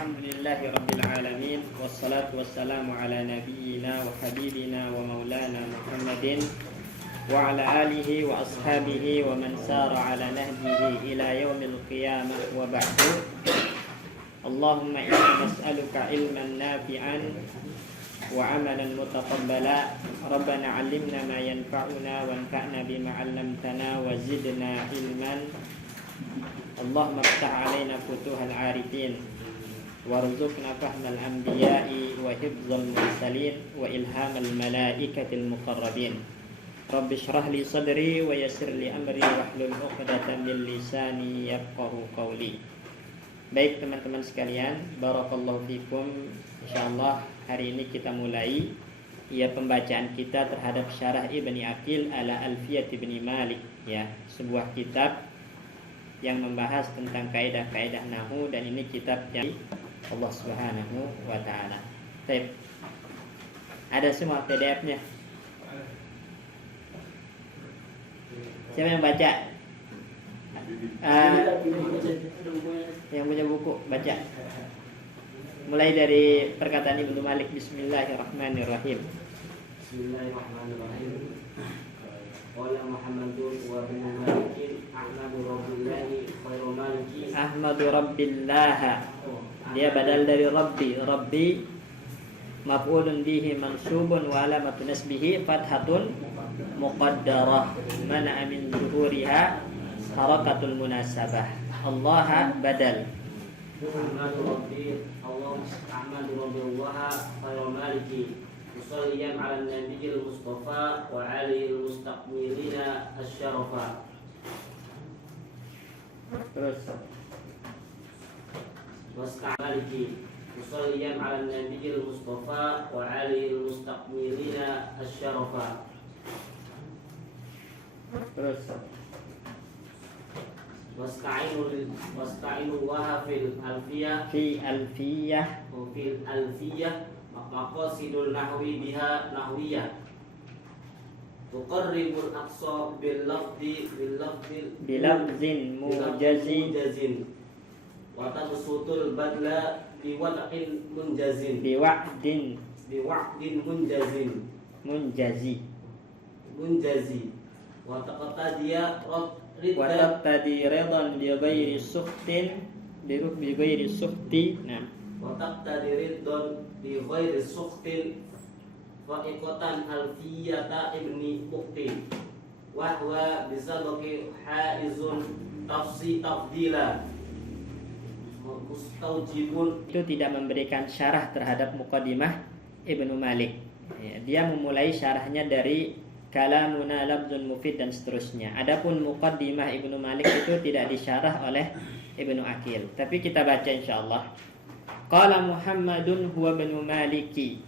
Alhamdulillahi Rabbil Alamin. Wassalatu wassalamu ala nabiyyina wa habibina wa maulana Muhammadin wa ala alihi wa ashabihi wa man sara ala nahjihi ila yaumil qiyamah wa ba'du. Allahumma inna nas'aluka ilman nafi'an wa amalan mutaqabbala. Rabbana 'allimna ma yanfa'una wanfa'na bima 'allamtana wa zidna ilman. Allahumma iftah 'alaina futuhal 'arifin warzuqna fahmal anbiya'i wa hifdzal mursalin wa ilhamal malaikatil muqarrabin. Rabbi shrah li sadri wa yassir li amri wahlul 'uqdatam min lisani yafqahu qawli. Baik teman-teman sekalian, barakallahu fikum. Insyaallah hari ini kita mulai pembacaan kita terhadap Syarah Ibni Aqil ala Alfiyah Ibni Malik, sebuah kitab yang membahas tentang kaidah-kaidah nahwu, dan ini kitab dari Allah Subhanahu wa taala. Baik. Ada semua PDF-nya. Siapa yang baca? Yang punya buku baca. Mulai dari perkataan Ibnu Malik. Bismillahirrahmanirrahim. Bismillahirrahmanirrahim. Qala Muhammadun wa bin Malik Ahmadu Rabbillahi khairu maliki. Ahmadu Rabbillah. Dia badal dari Rabbi. Rabbi maf'ulun bihi mansubun wa alamatu nasbihi fathatun muqaddarah mana min zuhuriha harakatul munasabah. Allah badal. Ahmadu Rabbi Allah Ahmadu Rabbillah khairu maliki. Usalliyan ala nabiyil mustafa wa alihil mustaqbilina asyarafa. Terus Maliki. Usalliyan ala nabiyil mustafa wa alihil mustaqbilina asyarafa. Terus wasta'inu wa fil alfiyah maqasidul nahwi biha nahwiyah tuqarribul aqsa bil bilafzin mujazin wa tabsutul badla biwa'din munjazi wa taqtadiya ridan bi ghairi sukhtin bi ghairi sukhti. Nah, wa taqtadi ridan bi ghairi sukhtin wa iqatan alfiyata ibni uqtin wa huwa bisabaqi haizun tafdila mustaujibun. Itu tidak memberikan syarah terhadap muqaddimah Ibnu Malik. Dia memulai syarahnya dari kalamuna labzun mufid dan seterusnya. Adapun muqaddimah Ibnu Malik itu tidak disyarah oleh Ibnu Aqil. Tapi kita baca insyaallah. Qala Muhammadun huwa ibnu Maliki.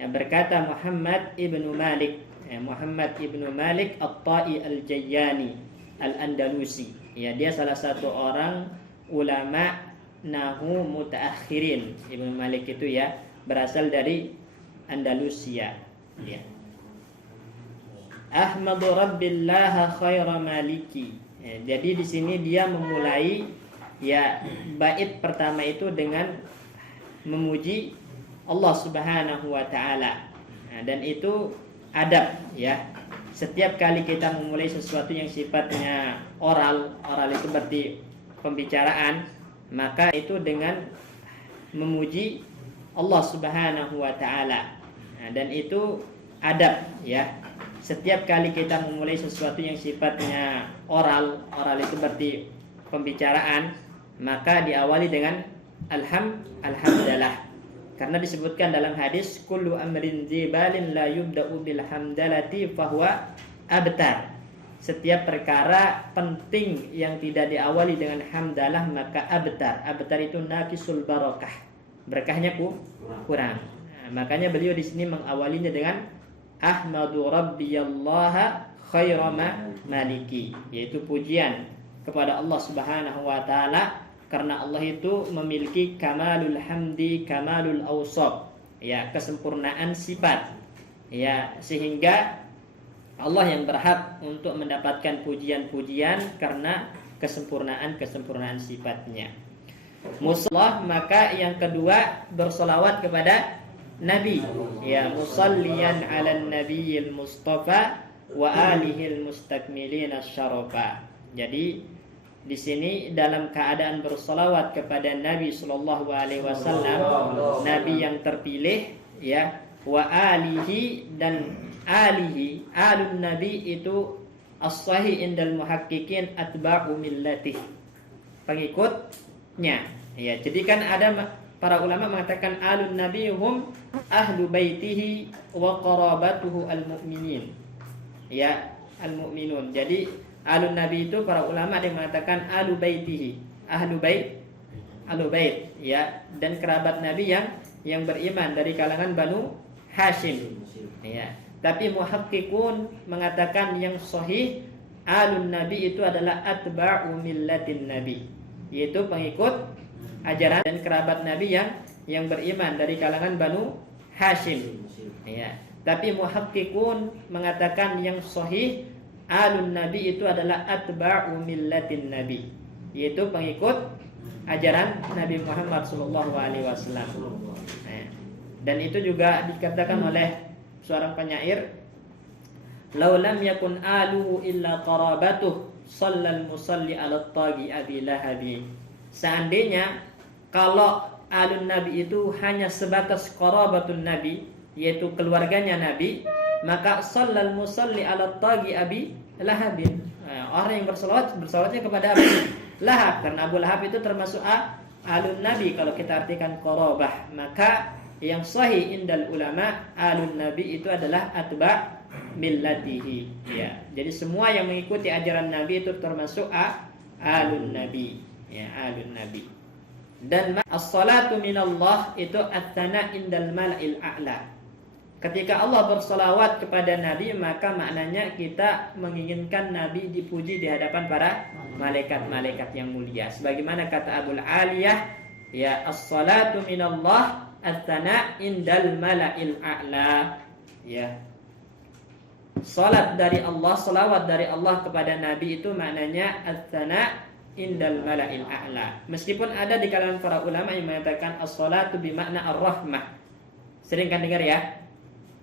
Berkata Muhammad Ibnu Malik. Muhammad Ibnu Malik At-Tai Al-Jayyani Al-Andalusi. Dia salah satu orang ulama nahwu mutaakhirin. Ibnu Malik itu berasal dari Andalusia. Ahmadu Rabbillah khaira maliki. Jadi di sini dia memulai bait pertama itu dengan memuji Allah Subhanahu wa taala. Dan itu adab Setiap kali kita memulai sesuatu yang sifatnya oral itu berarti pembicaraan, maka itu dengan memuji Allah Subhanahu wa taala. Dan itu adab Setiap kali kita memulai sesuatu yang sifatnya oral itu berarti pembicaraan, maka diawali dengan alhamdulillah. Karena disebutkan dalam hadis kullu amrin zibalin la yubda'u bil hamdalati fahuwa abtar. Setiap perkara penting yang tidak diawali dengan hamdalah maka abtar. Abtar itu naqisul barakah. Berkahnya kurang. Makanya beliau di sini mengawalinya dengan Ahmadu Rabbiyallaha khaira maliki, yaitu pujian kepada Allah Subhanahu wa taala karena Allah itu memiliki kamalul hamdi, kamalul awsaf, kesempurnaan sifat. Sehingga Allah yang berhak untuk mendapatkan pujian-pujian karena kesempurnaan sifatnya. Musallah, maka yang kedua bersolawat kepada Nabi. Ya, musalliyan 'alan nabiyil mustafa wa alihil mustakmilin asyarafa. Jadi di sini dalam keadaan bersolawat kepada Nabi Sallallahu Alaihi Wasallam, Nabi yang terpilih, ya, wa alihi, dan alihi, alun Nabi itu as-sahih indal muhaqqiqin atba'u millatih, pengikutnya. Ya, jadi kan ada para ulama mengatakan alun Nabi hum ahlu baitihi wa qarabatuhu al-mu'minin. Ya, al-mu'minun. Jadi alun Nabi itu para ulama ada yang mengatakan ahlu baitihi, ahlu bait, ya, dan kerabat Nabi yang beriman dari kalangan Banu Hashim. Ya. Tapi muhaqqiqun mengatakan yang sahih alun Nabi itu adalah atba'u millatin Nabi, yaitu pengikut ajaran dan kerabat Nabi yang beriman dari kalangan Banu Hashim. Ya. Tapi muhaqqiqun mengatakan yang sahih alun Nabi itu adalah atba'u millatin Nabi, yaitu pengikut ajaran Nabi Muhammad sallallahu alaihi wasallam. Dan itu juga dikatakan oleh seorang penyair, "Lau lam yakun aluhu illa qarabatuh, shallal musalli 'ala taghi abi lahabi." Seandainya kalau alun Nabi itu hanya sebatas qarabatun Nabi, yaitu keluarganya Nabi, maka shallal musalli 'ala taghi abi lahabin. Orang yang bersolawatnya kepada Abu Lahab, karena Abu Lahab itu termasuk alun Nabi kalau kita artikan qarabah. Maka yang sahih indal ulama alun Nabi itu adalah atba' millatihi. Ya, jadi semua yang mengikuti ajaran Nabi itu termasuk alun Nabi. Ya, alun Nabi. Dan as-salatu minallah itu at-tana indal mala'il a'la. Ketika Allah bersolawat kepada Nabi, maka maknanya kita menginginkan Nabi dipuji di hadapan para malaikat-malaikat yang mulia. Sebagaimana kata Abul Aliyah, ya, as-salatu minallah at-tana indal mala'il a'la. Ya. Salat dari Allah, salawat dari Allah kepada Nabi itu maknanya at-tana indal mala'il a'la. Meskipun ada di kalangan para ulama yang mengatakan as-salatu bimakna ar-rahmah. Sering kan dengar ya?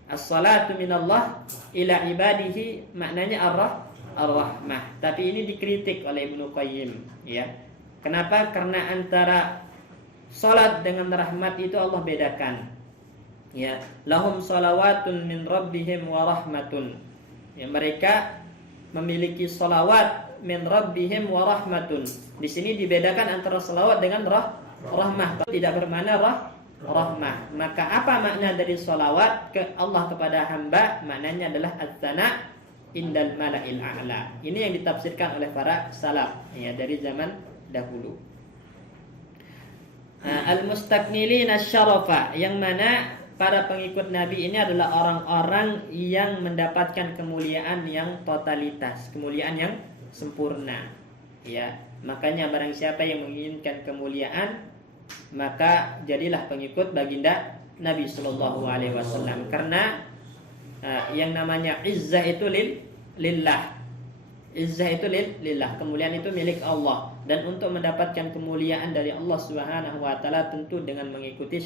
As-salatu minallah ila ibadihi, maknanya ar-rahmah. Tapi ini dikritik oleh Ibnu Qayyim, ya. Kenapa? Karena antara salat dengan rahmat itu Allah bedakan. Ya, lahum salawatun min rabbihim wa rahmatun. Ya, mereka memiliki salawat min rabbihim wa rahmatun. Di sini dibedakan antara salawat dengan rahmah. Tidak bermakna rahmah. Maka apa makna dari salawat ke Allah kepada hamba? Maknanya adalah at-tana indal mala'il a'la. Ini yang ditafsirkan oleh para salaf, ya, dari zaman dahulu. Al-mustakmilina syarafa, yang mana para pengikut Nabi ini adalah orang-orang yang mendapatkan kemuliaan yang totalitas, kemuliaan yang sempurna. Ya, makanya barang siapa yang menginginkan kemuliaan, maka jadilah pengikut baginda Nabi Sallallahu Alaihi Wasallam. Karena yang namanya izzah itu lillah. Izzah itu lillah, kemuliaan itu milik Allah. Dan untuk mendapatkan kemuliaan dari Allah Subhanahu wa taala tentu dengan mengikuti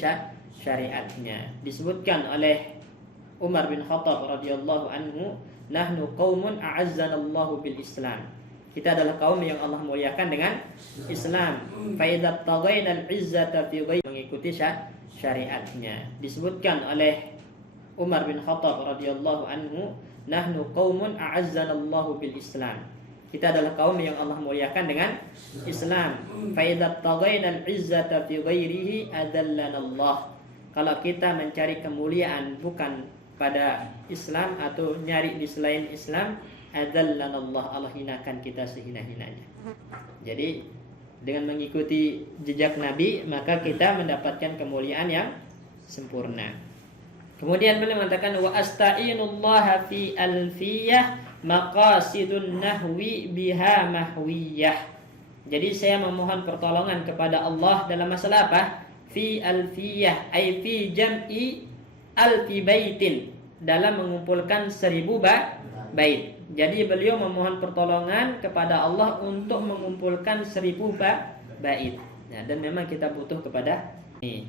syariatnya. Disebutkan oleh Umar bin Khattab radhiyallahu anhu, "Nahnu qaumun a'azzanallahu bil Islam." Kita adalah kaum yang Allah muliakan dengan Islam. Fa idza taghaina al-izzata fi ghairi, mengikuti syariatnya. Disebutkan oleh Umar bin Khattab radhiyallahu anhu, "Nahnu qaumun a'azzanallahu bil Islam." Kita adalah kaum yang Allah muliakan dengan Islam. Fa idza taghaina al-izzata fi ghairihi adallanallah. Kalau kita mencari kemuliaan bukan pada Islam atau nyari di selain Islam, adallanallah, Allah hinakan kita sehina-hinanya. Jadi dengan mengikuti jejak Nabi, maka kita mendapatkan kemuliaan yang sempurna. Kemudian beliau mengatakan, wa asta'inullaha fi alfiyah maqasidun nahwi biha mahwiyah. Jadi saya memohon pertolongan kepada Allah dalam masalah apa? Fi alfiyah, ay fi jam'i alfi baitin, dalam mengumpulkan 1000 bait. Jadi beliau memohon pertolongan kepada Allah untuk mengumpulkan 1000 bait. Ya, dan memang kita butuh kepada ini.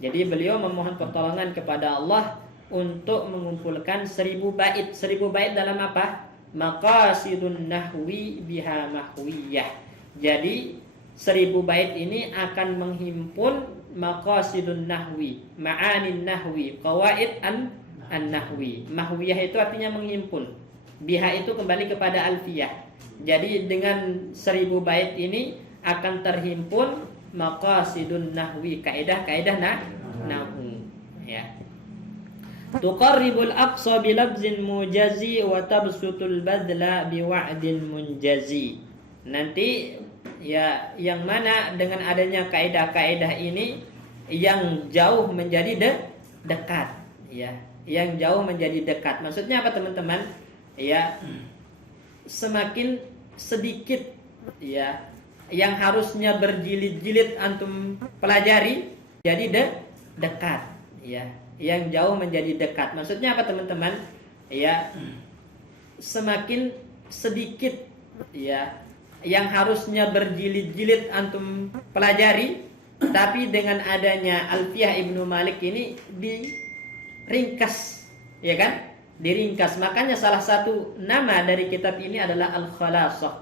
Jadi beliau memohon pertolongan kepada Allah untuk mengumpulkan 1000 bait. 1000 bait dalam apa? Maqasidun nahwi biha mahwiyah. Jadi 1000 bait ini akan menghimpun maqasidun nahwi, ma'anin nahwi, qawaid an-nahwi. Mahwiyah itu artinya menghimpun. Biha itu kembali kepada alfiyah. Jadi dengan 1000 bait ini akan terhimpun maqasidun nahwi, kaidah-kaidah nahwu, ya. Tuqarribul aqsa bilabzin mujazi wa tabsutul badla biwa'din munjazi. Nanti ya yang mana dengan adanya kaidah-kaidah ini yang jauh menjadi dekat, ya. Yang jauh menjadi dekat. Maksudnya apa teman-teman? Ya, semakin sedikit ya yang harusnya berjilid-jilid antum pelajari jadi dekat, ya. Yang jauh menjadi dekat. Maksudnya apa teman-teman? Ya, semakin sedikit ya yang harusnya berjilid-jilid antum pelajari, tapi dengan adanya Alfiyah Ibnu Malik ini diringkas, ya kan? Diringkas. Makanya salah satu nama dari kitab ini adalah Al-Khulasah.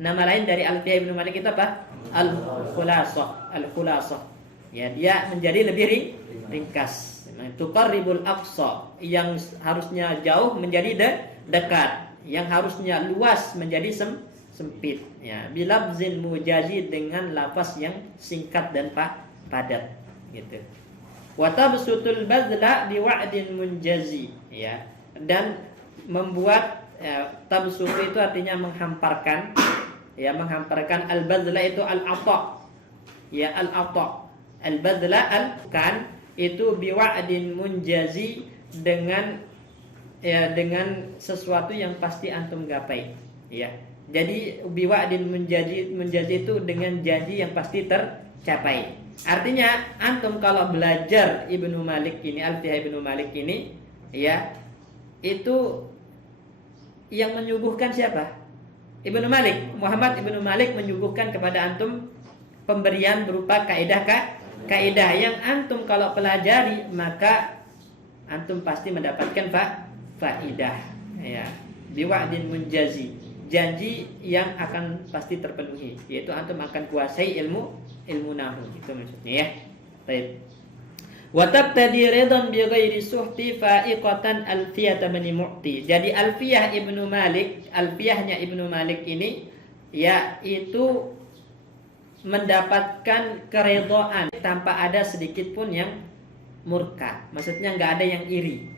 Nama lain dari Alfiyah Ibnu Malik itu apa? Al-Khulasah. Al-Khulasah. Ya, dia menjadi lebih ringkas. Tuqarribul aqsa, yang harusnya jauh menjadi dekat, yang harusnya luas menjadi sempit. Ya, bilabzin mujazi, dengan lafaz yang singkat dan padat, gitu. Wa tabsutul badla biwa'din munjazi, ya. Dan membuat tabsut itu artinya menghamparkan, ya, menghamparkan. Al-badla itu al-ata, ya, al-ata. Al-badla al-kan itu biwa'din munjazi, dengan ya dengan sesuatu yang pasti antum gapai, ya. Jadi biwa'din munjazi itu dengan janji yang pasti tercapai. Artinya antum kalau belajar Ibnu Malik ini, Alfiyah Ibnu Malik ini, ya, itu yang menyuguhkan siapa? Ibnu Malik. Muhammad Ibnu Malik menyuguhkan kepada antum pemberian berupa kaidah yang antum kalau pelajari maka antum pasti mendapatkan faidah, ya. Biwa'din munjazi, janji yang akan pasti terpenuhi, yaitu antum akan kuasai ilmu nahwu, itu maksudnya, ya. Baik. Wa tabtadi ridan bi ghairi suhti fa'iqatan alfiyah bin mu'ti. Jadi Alfiyah Ibnu Malik, alfiyahnya Ibnu Malik ini, ya, itu mendapatkan keridhaan tanpa ada sedikit pun yang murka. Maksudnya nggak ada yang iri,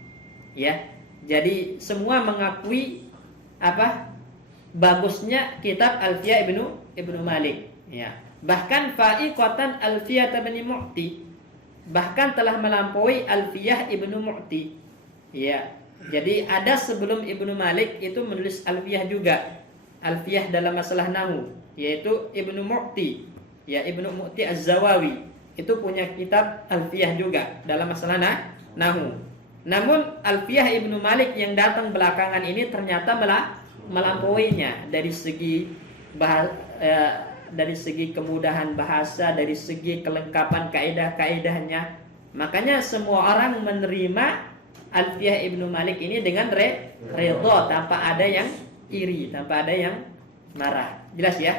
ya. Jadi semua mengakui apa bagusnya kitab Alfiyah Ibnu Malik, ya. Bahkan fa'iqatan alfiyah bin mu'ti, bahkan telah melampaui Alfiyah Ibnu Mu'ti, ya. Jadi ada sebelum Ibnu Malik itu menulis Alfiyah juga, Alfiyah dalam masalah nahwu, yaitu Ibnu Mu'ti, ya, Ibnu Mu'ti Az-Zawawi itu punya kitab Alfiyah juga dalam masalah nahwu. Namun Alfiyah Ibnu Malik yang datang belakangan ini ternyata melampauinya dari segi dari segi kemudahan bahasa, dari segi kelengkapan kaidah-kaidahnya. Makanya semua orang menerima Alfiyah Ibnu Malik ini dengan redha, tanpa ada yang iri, tanpa ada yang marah. Jelas, ya?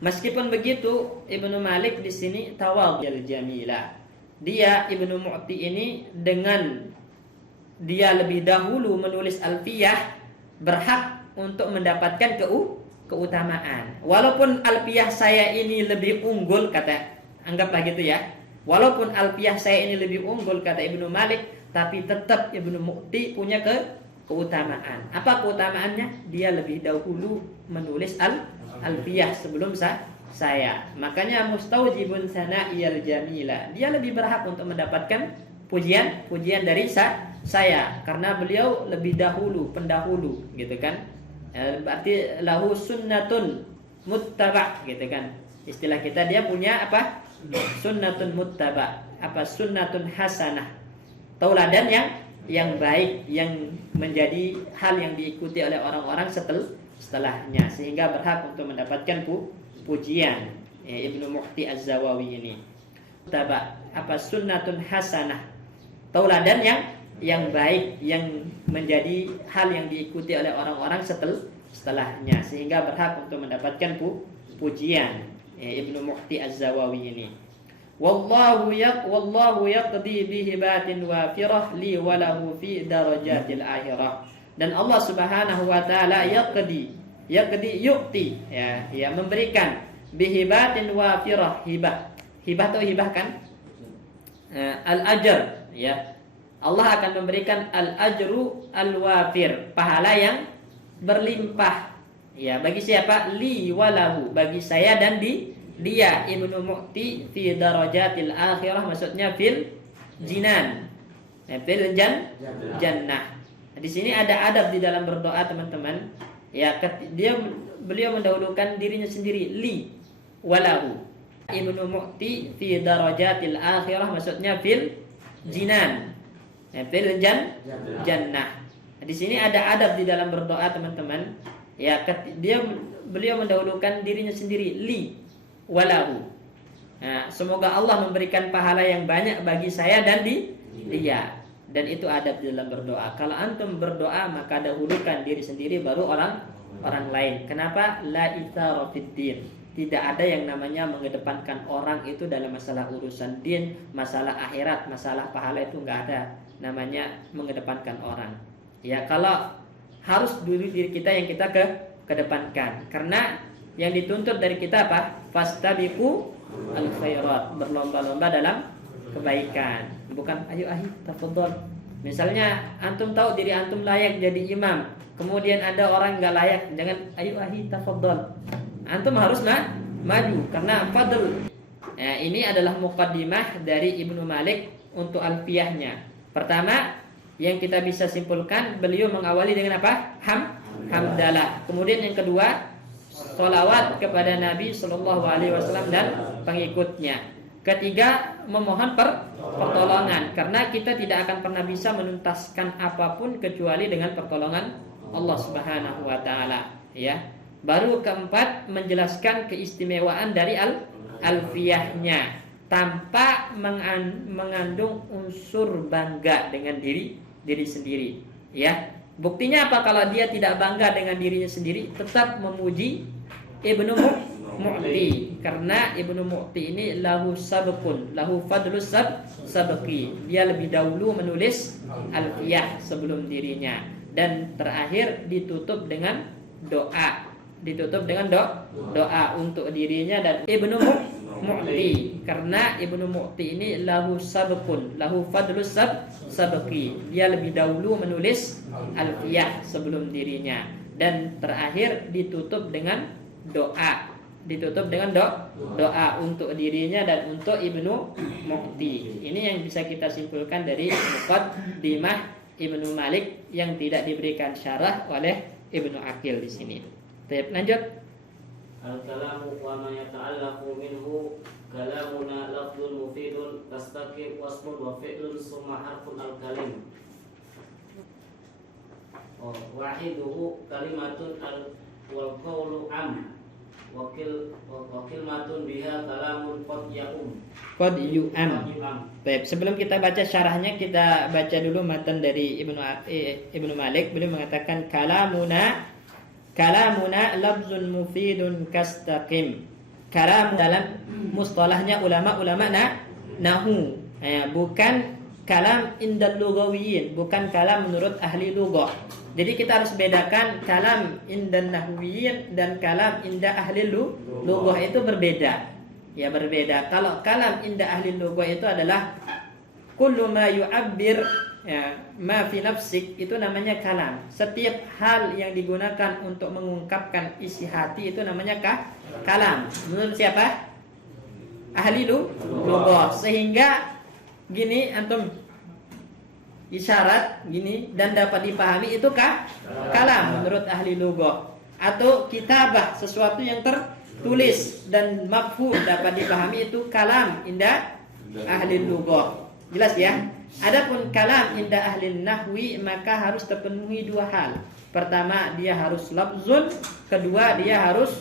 Meskipun begitu, Ibnu Malik di sini tawadhul jamila. Dia Ibnu Mu'ti ini dengan dia lebih dahulu menulis Alfiyah berhak untuk mendapatkan keutamaan. Walaupun Alfiyah saya ini lebih unggul, anggaplah gitu, ya. Walaupun Alfiyah saya ini lebih unggul, kata Ibnu Malik, tapi tetap Ibnu Mu'ti punya keutamaan. Apa keutamaannya? Dia lebih dahulu menulis Alfiyah sebelum saya. Makanya mustaujibun sana'iyal jamila. Dia lebih berhak untuk mendapatkan pujian dari saya, karena beliau lebih dahulu, pendahulu, gitu kan. Berarti lahu sunnatun muttaba, gitu kan. Istilah kita, dia punya apa? Sunnatun muttaba, apa? Sunnatun hasanah, tauladan yang baik, yang menjadi hal yang diikuti oleh orang-orang setelahnya, sehingga berhak untuk mendapatkan pujian. Ibnu Mu'ti Az-Zawawi ini. Apa sunnatun hasanah, tauladan yang baik, yang menjadi hal yang diikuti oleh orang-orang setelahnya, sehingga berhak untuk mendapatkan pujian. Ibnu Mu'ti Az-Zawawi ini. Wallahu yaqdi bihibatin wafirah li walahu fi darajatil akhirah. Dan Allah Subhanahu wa taala yaqdi yu'ti, ya memberikan bihibatin wafirah, hibah atau hibah kan al-ajr, ya. Allah akan memberikan al-ajru al-wafir, pahala yang berlimpah, ya, bagi siapa? Li walahu, bagi saya dan dia. Ibnu Mu'ti fi darajatil akhirah, maksudnya fil jinan, fil jannah. Di sini ada adab di dalam berdoa, teman-teman. Ya, beliau mendahulukan dirinya sendiri, li walahu. Ibnu Mu'ti fi darajatil akhirah, maksudnya fil jinan, fil jannah. Di sini ada adab di dalam berdoa, teman-teman. Ya, beliau mendahulukan dirinya sendiri, li walahu. Semoga Allah memberikan pahala yang banyak bagi saya dan dia. Dan itu adab di dalam berdoa. Kalau antum berdoa, maka dahulukan diri sendiri baru orang lain. Kenapa? La itsara fid din. Tidak ada yang namanya mengedepankan orang itu dalam masalah urusan din, masalah akhirat, masalah pahala, itu enggak ada namanya mengedepankan orang. Ya, kalau harus dulu diri kita yang kita kedepankan. Karena yang dituntut dari kita apa? Fastabiqu al-khairat, berlomba-lomba dalam kebaikan. Bukan ayo tafadhol. Misalnya antum tahu diri antum layak jadi imam, kemudian ada orang enggak layak, jangan ayo tafadhol. Antum harus maju karena fadl. Ini adalah muqaddimah dari Ibnu Malik untuk alfiyahnya. Pertama, yang kita bisa simpulkan, beliau mengawali dengan apa? Hamdalah. Kemudian yang kedua, sholawat kepada Nabi Sallallahu Alaihi Wasallam dan pengikutnya. Ketiga, memohon pertolongan, karena kita tidak akan pernah bisa menuntaskan apapun kecuali dengan pertolongan Allah Subhanahu wa taala, ya. Baru keempat, menjelaskan keistimewaan dari alfiyahnya tanpa mengandung unsur bangga dengan diri sendiri, ya. Buktinya apa? Kalau dia tidak bangga dengan dirinya sendiri, tetap memuji Ibnu Mu'ti, karena Ibnu Mu'ti ini lahu fadlus sabqi. Dia lebih dahulu menulis alfiyah sebelum dirinya, dan terakhir ditutup dengan doa untuk dirinya dan Ibnu Mu'ti, karena Ibnu Mu'ti ini lahu fadlus sabqi. Dia lebih dahulu menulis alfiyah sebelum dirinya, dan terakhir ditutup dengan doa untuk dirinya dan untuk Ibnu Mu'ti. Ini yang bisa kita simpulkan dari muqaddimah Ibnu Malik yang tidak diberikan syarah oleh Ibnu Aqil di sini. Baik, lanjut. Al-kalamu wa ma yata'allaqu minhu kalamuna lafzun mufidun tastaqim wasmun wa fi'lun summa harfun al-kalim. Wahiduhu kalimatun wal qawlu am wakil matun biha kalamun qad yu'am. Baik, sebelum kita baca syarahnya, kita baca dulu matan dari Ibnu Malik. Beliau mengatakan kalamuna labzun mufidun kastaqim. Kalam dalam mustalahnya ulama nahu, bukan kalam indal lughawiyin, bukan kalam menurut ahli lughah. Jadi kita harus bedakan kalam indan nahwiyin dan kalam inda ahli lughah, itu berbeda. Ya, berbeda. Kalau kalam inda ahli lughah itu adalah kullu ma yu'abbir ma fi nafsik, itu namanya kalam. Setiap hal yang digunakan untuk mengungkapkan isi hati itu namanya kalam. Menurut siapa? Ahli lughah. Sehingga gini, antum isyarat gini dan dapat dipahami, itu kalam menurut ahli lughah. Atau kitabah, sesuatu yang tertulis dan mafhum dapat dipahami, itu kalam indah ahli lughah. Jelas ya? Adapun kalam indah ahli nahwi, maka harus terpenuhi dua hal. Pertama, dia harus lafzun, kedua dia harus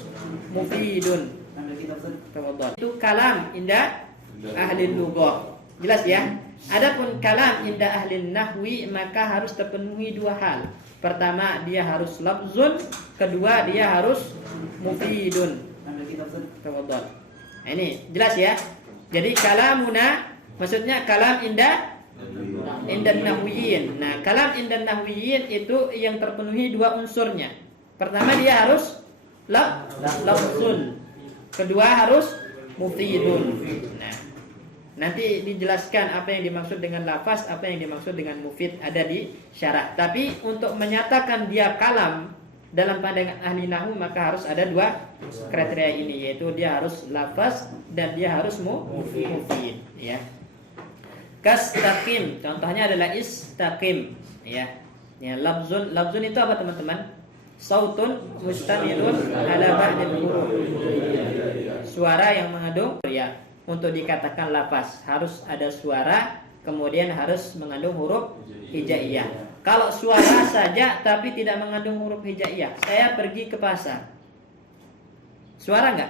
mufidun. Tafadhal. Itu kalam inda ahli lughah. Jelas ya? Adapun kalam inda ahli nahwi maka harus terpenuhi dua hal. Pertama, dia harus lafzun, kedua dia harus mufidun. Tafadhal. Ini jelas ya? Jadi kalamuna maksudnya kalam inda nahwiyin. Nah, kalam inda nahwiyin itu yang terpenuhi dua unsurnya. Pertama dia harus lafzun. Kedua harus mufidun. Nah, nanti dijelaskan apa yang dimaksud dengan lafaz, apa yang dimaksud dengan mufid ada di syarah. Tapi untuk menyatakan dia kalam dalam pandangan ahli nahwu maka harus ada dua kriteria ini, yaitu dia harus lafaz dan dia harus mufid, ya. Kastaqim, contohnya adalah istaqim, ya. Ya, lafzun itu apa teman-teman? Sautun mustamilun ala ba'dil huruf. Suara yang mengandung, ya. Untuk dikatakan lafaz harus ada suara, kemudian harus mengandung huruf hijaiyah. Kalau suara saja tapi tidak mengandung huruf hijaiyah, saya pergi ke pasar, suara enggak?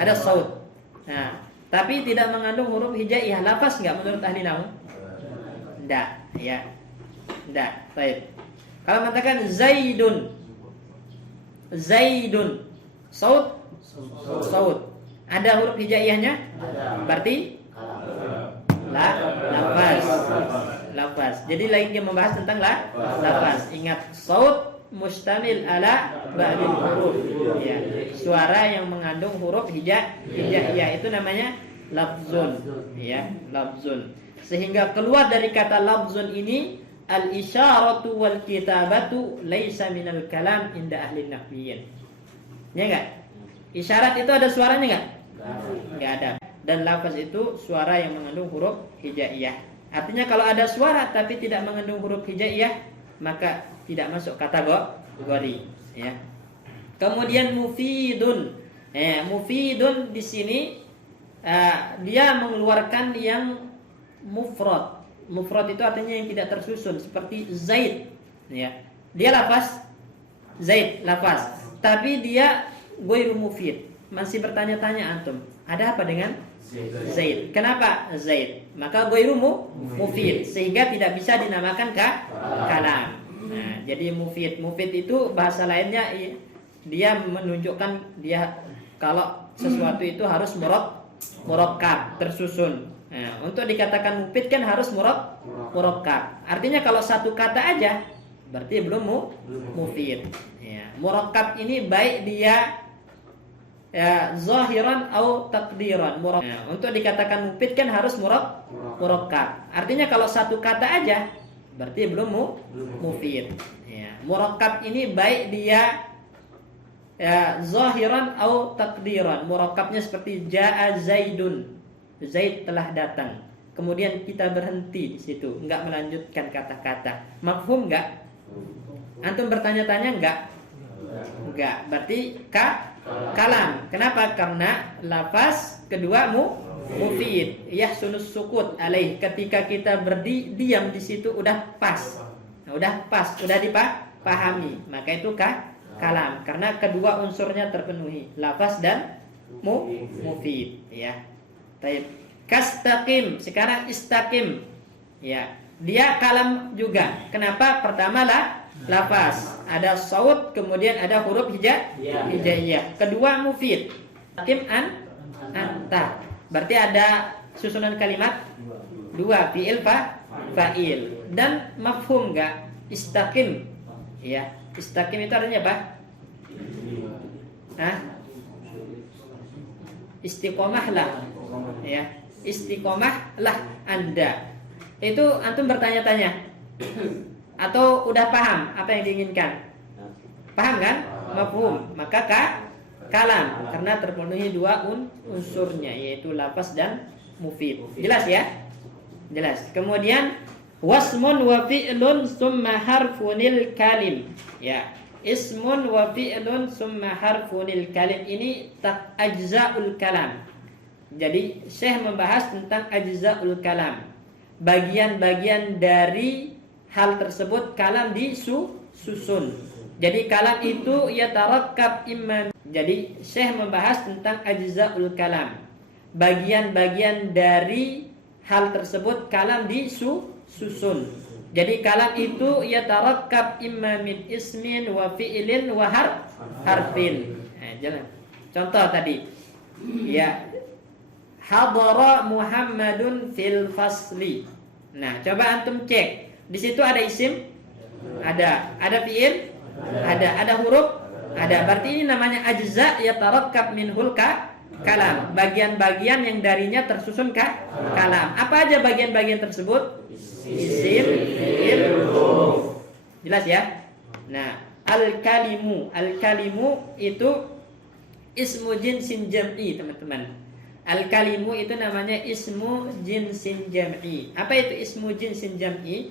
Ada saut. Nah, tapi tidak mengandung huruf hijaiyah, lafaz enggak menurut ahli nahwu? Enggak, ya. Enggak. Baik. Kalau mengatakan Zaidun, saut, ada huruf hijaiyahnya? Berarti lafaz. Jadi lagi dia membahas tentang lafaz. Ingat, saut mustamil ala ba'dil huruf. Ya, suara yang mengandung huruf hijaiyah itu namanya lafzun, ya, lafzun. Sehingga keluar dari kata lafzun ini al-isyaratu wal kitabatu laisa minal kalam inda ahli nahwiyin. Ya enggak? Isyarat itu ada suaranya enggak? Enggak ada. Dan lafaz itu suara yang mengandung huruf hijaiyah. Artinya kalau ada suara tapi tidak mengandung huruf hijaiyah maka tidak masuk kategori, ya. Kemudian mufidun. Mufidun di sini dia mengeluarkan yang mufrad. Mufrad itu artinya yang tidak tersusun, seperti Zaid, ya. Dia lafaz Zaid, lafaz, tapi dia ghairu mufid. Masih bertanya-tanya antum, ada apa dengan Zaid? Kenapa Zaid? Maka ghairu mufid, sehingga tidak bisa dinamakan kalam. Nah, jadi mufid itu bahasa lainnya dia menunjukkan dia kalau sesuatu itu harus murakkab, tersusun. Nah, untuk dikatakan mufid kan harus murakkab. Artinya kalau satu kata aja berarti belum mufid. Ya, murakkab ini baik dia ya zahiran atau takdiran. Nah, untuk dikatakan mufid kan harus murakkab. Artinya kalau satu kata aja berarti belum mufid. Ya, murakkab ini baik dia ya zahiran atau takdiran. Murakkabnya seperti jaa Zaidun. Zaid telah datang. Kemudian kita berhenti di situ, enggak melanjutkan kata-kata. Mafhum enggak? Antum bertanya-tanya enggak? Enggak. Berarti kalam. Kenapa? Karena lafaz kedua mufid. Yahsunus sukut alaih. Ketika kita berdiam di situ udah pas. Nah, udah dipahami. Maka itu kalam. Karena kedua unsurnya terpenuhi, lafaz dan mufid, ya. Kastaqim, sekarang istaqim, ya. Dia kalam juga. Kenapa? Pertama lafaz, ada saut, kemudian ada huruf hijaiyah. Kedua mufid. Istaqim anta. Berarti ada susunan kalimat dua, fi'il fa'il. Dan mafhum enggak? Istaqim. Ya, istaqim itu artinya apa? Istiqomahlah. Ya, istiqomahlah Anda. Itu antum bertanya-tanya atau udah paham apa yang diinginkan? Paham kan? Mafhum. Maka kalam karena terpenuhi dua unsurnya, yaitu lafaz dan mufid. Jelas ya? Jelas. Kemudian wasmun wa fi'lun summa harfunil kalim. Ya. Ismun wa fi'lun summa harfunil kalim ini ajza'ul kalam. Jadi Syekh membahas tentang ajza'ul kalam, bagian-bagian dari hal tersebut kalam disusun. Jadi kalam itu yatarakkab imma Jadi Syekh membahas tentang ajza'ul kalam, bagian-bagian dari hal tersebut kalam disusun. Jadi kalam itu yatarakkab imma min ismin wa fi'lin wa harfin. Nah, jalan. Contoh tadi. Ya. Hadara Muhammadun fil fasli. Nah, coba antum cek. Di situ ada isim? Ada fi'il? Ada huruf? Ada. Berarti ini namanya ajza yatarakkab minhul kalam. Bagian-bagian yang darinya tersusun kalam. Apa aja bagian-bagian tersebut? Isim, fi'il, huruf. Jelas ya? Nah, al-kalimu itu ismu jinsin jam'i, teman-teman. Al-kalimu itu namanya ismu jinsin jam'i. Apa itu ismu jinsin jam'i?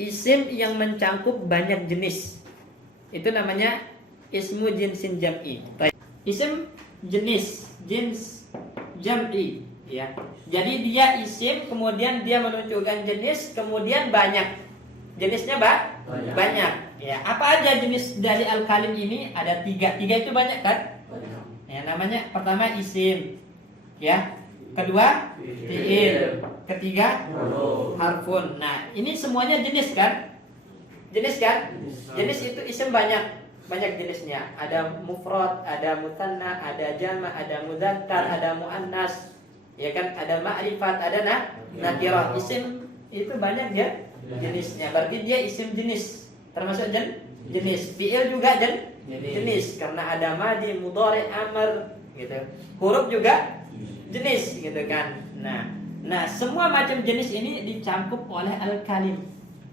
Isim yang mencangkup banyak jenis. Itu namanya ismu jinsin jam'i. Isim jenis, jins jam'i, ya. Jadi dia isim, kemudian dia menunjukkan jenis, kemudian banyak. Jenisnya banyak. Ya, apa aja jenis dari al-kalim ini? Ada 3. 3 itu banyak kan? Ya, namanya pertama isim. Ya. Kedua fi'il. Ketiga harfun. Nah, ini semuanya jenis kan? Jenis kan? Jenis itu isim banyak jenisnya. Ada mufrad, ada mutanna, ada jama', ada mudzakkar, ada muannas. Ya kan, ada ma'rifat, ada nakirah. Isim itu banyak ya jenisnya. Berarti dia isim jenis. Termasuk jenis. Fi'il juga jenis karena ada madi, mudhari', amr gitu. Huruf juga jenis gitu kan. Nah, semua macam jenis ini dicangkup oleh al-kalim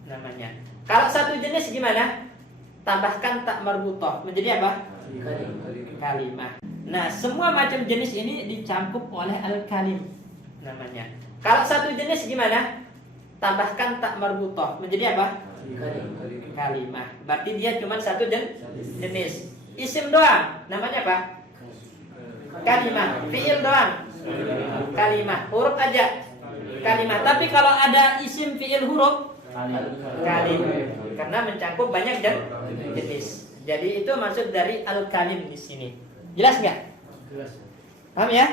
namanya. Kalau satu jenis gimana? Tambahkan tak marbutah menjadi apa? Kalimah. Nah, semua macam jenis ini dicangkup oleh al-kalim namanya. Kalau satu jenis gimana? Tambahkan tak marbutah menjadi apa? Kalimah. Berarti dia cuma satu jenis. Isim doang namanya apa? Kalimah. Fi'il doang kalimah. Huruf aja kalimah. Tapi kalau ada isim fi'il huruf kalim, karena mencangkup banyak jenis. Jadi itu maksud dari al-kalim di sini. Jelas nggak? Jelas. Paham ya?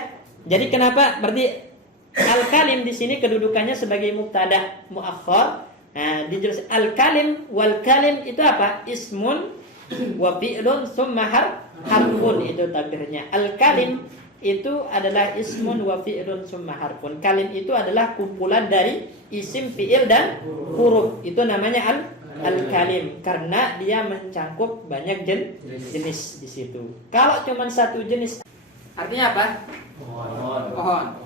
Jadi kenapa berarti al-kalim di sini kedudukannya sebagai mubtada muakhar. Nah, dijelas al-kalim wal kalim itu apa? Ismun wa fi'lun tsumma harfun, itu takdirnya. Al-kalim itu adalah ismun wa fi'lun tsumma harfun. Kalim itu adalah kumpulan dari isim, fi'il dan huruf. Itu namanya al-kalim karena dia mencangkup banyak jenis di situ. Kalau cuma satu jenis artinya apa? Pohon.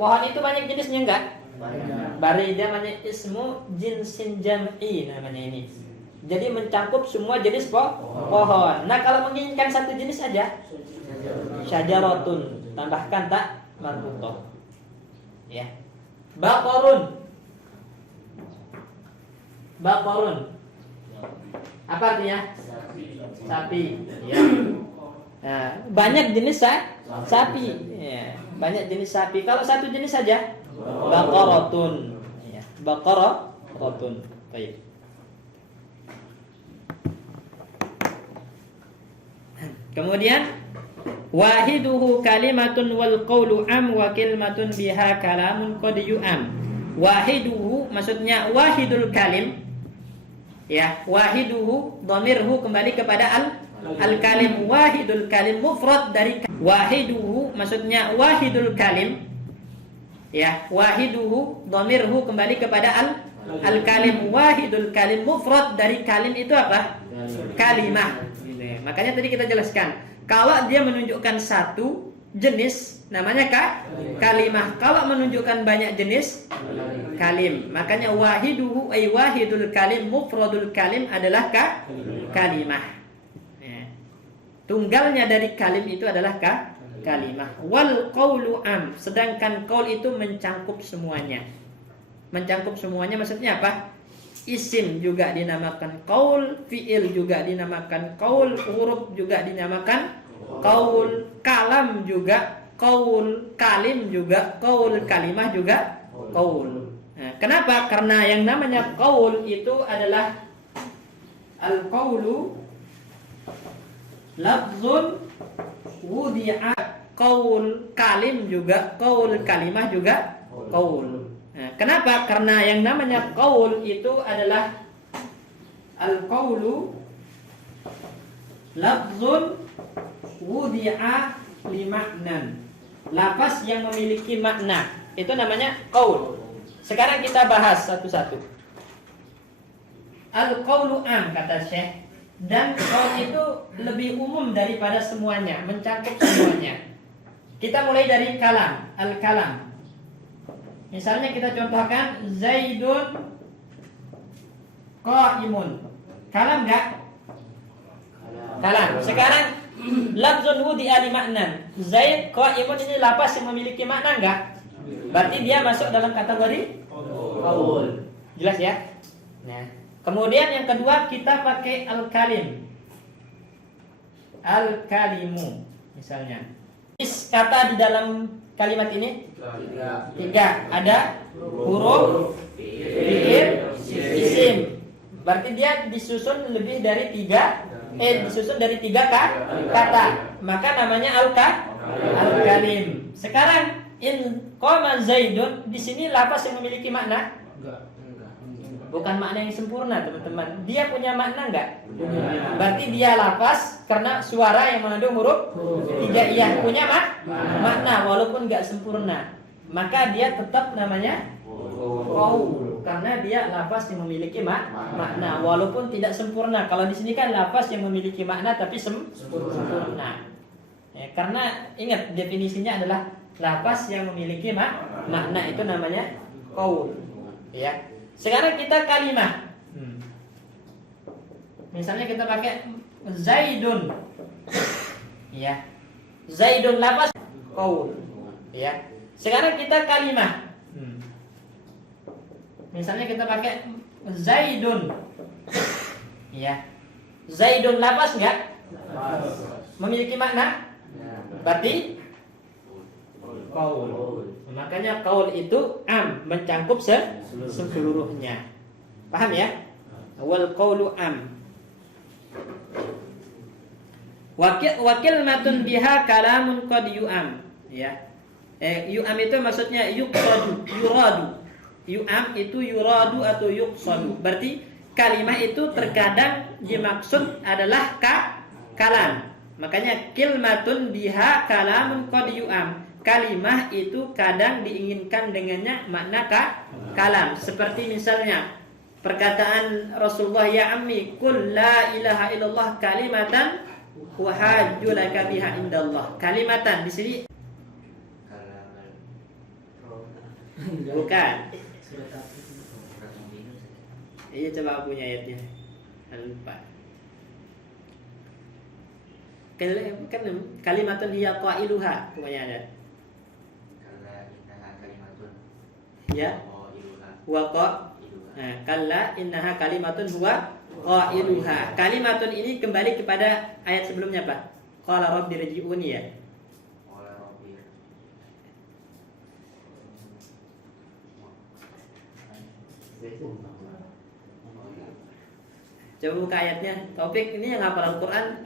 Pohon itu banyak jenisnya enggak? Bari dia namanya ismu jinsin jam'i namanya ini. Jadi mencangkup semua jenis pohon. Nah, kalau menginginkan satu jenis saja, syajaratun, tambahkan tak marbutah. Ya. Baqarun. Apa artinya? Sapi. Ya. Nah, banyak jenis sapi. Ya. Banyak jenis sapi. Kalau satu jenis saja, baqaratun. Ya. Baqaratun. Baik. Kemudian wahiduhu kalimatun wal qawlu am wa kalimatun biha kalamun qad yu'am. Wahiduhu maksudnya wahidul kalim. Ya, wahiduhu dhamirhu kembali kepada al-kalim. Wahidul kalim mufrad dari wahiduhu maksudnya wahidul kalim. Ya, wahiduhu dhamirhu kembali kepada al-kalim. Wahidul kalim mufrad dari kalim itu apa? Kalimah. Makanya tadi kita jelaskan, kalau dia menunjukkan satu jenis namanya kalimah. Kalau menunjukkan banyak jenis kalim. Makanya wahiduhu ay wahidul kalim mufradul kalim adalah kalimah. Ya. Tunggalnya dari kalim itu adalah kalimah. Wal qawlu am, sedangkan qaul itu mencangkup semuanya. Mencangkup semuanya maksudnya apa? Isim juga dinamakan qaul, fi'il juga dinamakan qaul, huruf juga dinamakan qaul, kalam juga qaul, kalim juga qaul, kalimah juga qaul. Nah, kenapa? Karena yang namanya qaul itu adalah al-qaulu Lafzun wudi'a, qaul kalim juga, qaul kalimah juga qaul. Nah, kenapa? Karena yang namanya qaul itu adalah al-qaulu lafzun wudi'a lima'nan. Lafaz yang memiliki makna itu namanya qaul. Sekarang kita bahas satu-satu. Al-qaulu am, kata Syekh. Dan qaul itu lebih umum daripada semuanya, mencakup semuanya. Kita mulai dari kalam, al-kalam. Misalnya kita contohkan Zaidun qa'imun. Kalam enggak? Kalam. Sekarang lafzun wudi'a li ma'nan. Zaid qa'imun ini lafaz yang memiliki makna enggak? Berarti dia masuk dalam kategori qaul. Jelas ya? Nah, kemudian yang kedua kita pakai al-kalim. Al-kalimu misalnya. Kata di dalam kalimat ini tiga. Ada huruf, fi'il, isim. Berarti dia disusun lebih dari disusun dari tiga kata. Maka namanya al-kalim. Sekarang in qama Zaidun, di sini lafaz yang memiliki makna? Bukan makna yang sempurna, teman-teman. Dia punya makna enggak? Berarti dia lafaz karena suara yang mengandung huruf tiga iya punya makna walaupun enggak sempurna. Maka dia tetap namanya qaul karena dia lafaz yang memiliki makna walaupun tidak sempurna. Kalau di sini kan lafaz yang memiliki makna tapi sempurna. Ya, karena ingat definisinya adalah lafaz yang memiliki makna itu namanya qaul. Ya. Sekarang kita kalimah. Misalnya kita pakai Zaidun. Ya. Zaidun lafaz qaul. Ya. Sekarang kita kalimah. Misalnya kita pakai Zaidun. Ya. Zaidun lafaz enggak? Memiliki makna? Berarti qaul. Makanya qaul itu am, mencakup seluruhnya. Paham ya? Wal qaulu am. Wakil matun biha kalamun qad yu'am. Ya. Yu'am itu maksudnya yuqsadu, yuradu. Yu'am itu yuradu atau yuqsadu. Berarti kalimah itu terkadang dimaksud adalah kalam. Makanya kilmatun biha kalamun qad yu'am. Kalimah itu kadang diinginkan dengannya makna kalam. Seperti misalnya perkataan Rasulullah, ya ammi qul la ilaha illallah kalimatan wa hajju laka biha indallah. Kalimatan di sini bukan. Iya, coba punya ayatnya. Lupa. Kan kalimatun hiya qailuha punya ada. Ya. Nah, kalla innaha kalimatun huwa qailuha. Kalimatun ini kembali kepada ayat sebelumnya, Pak. Qala rabbi rji'uni ya. Coba buka ayatnya. Taufik ini yang hafal Al-Qur'an.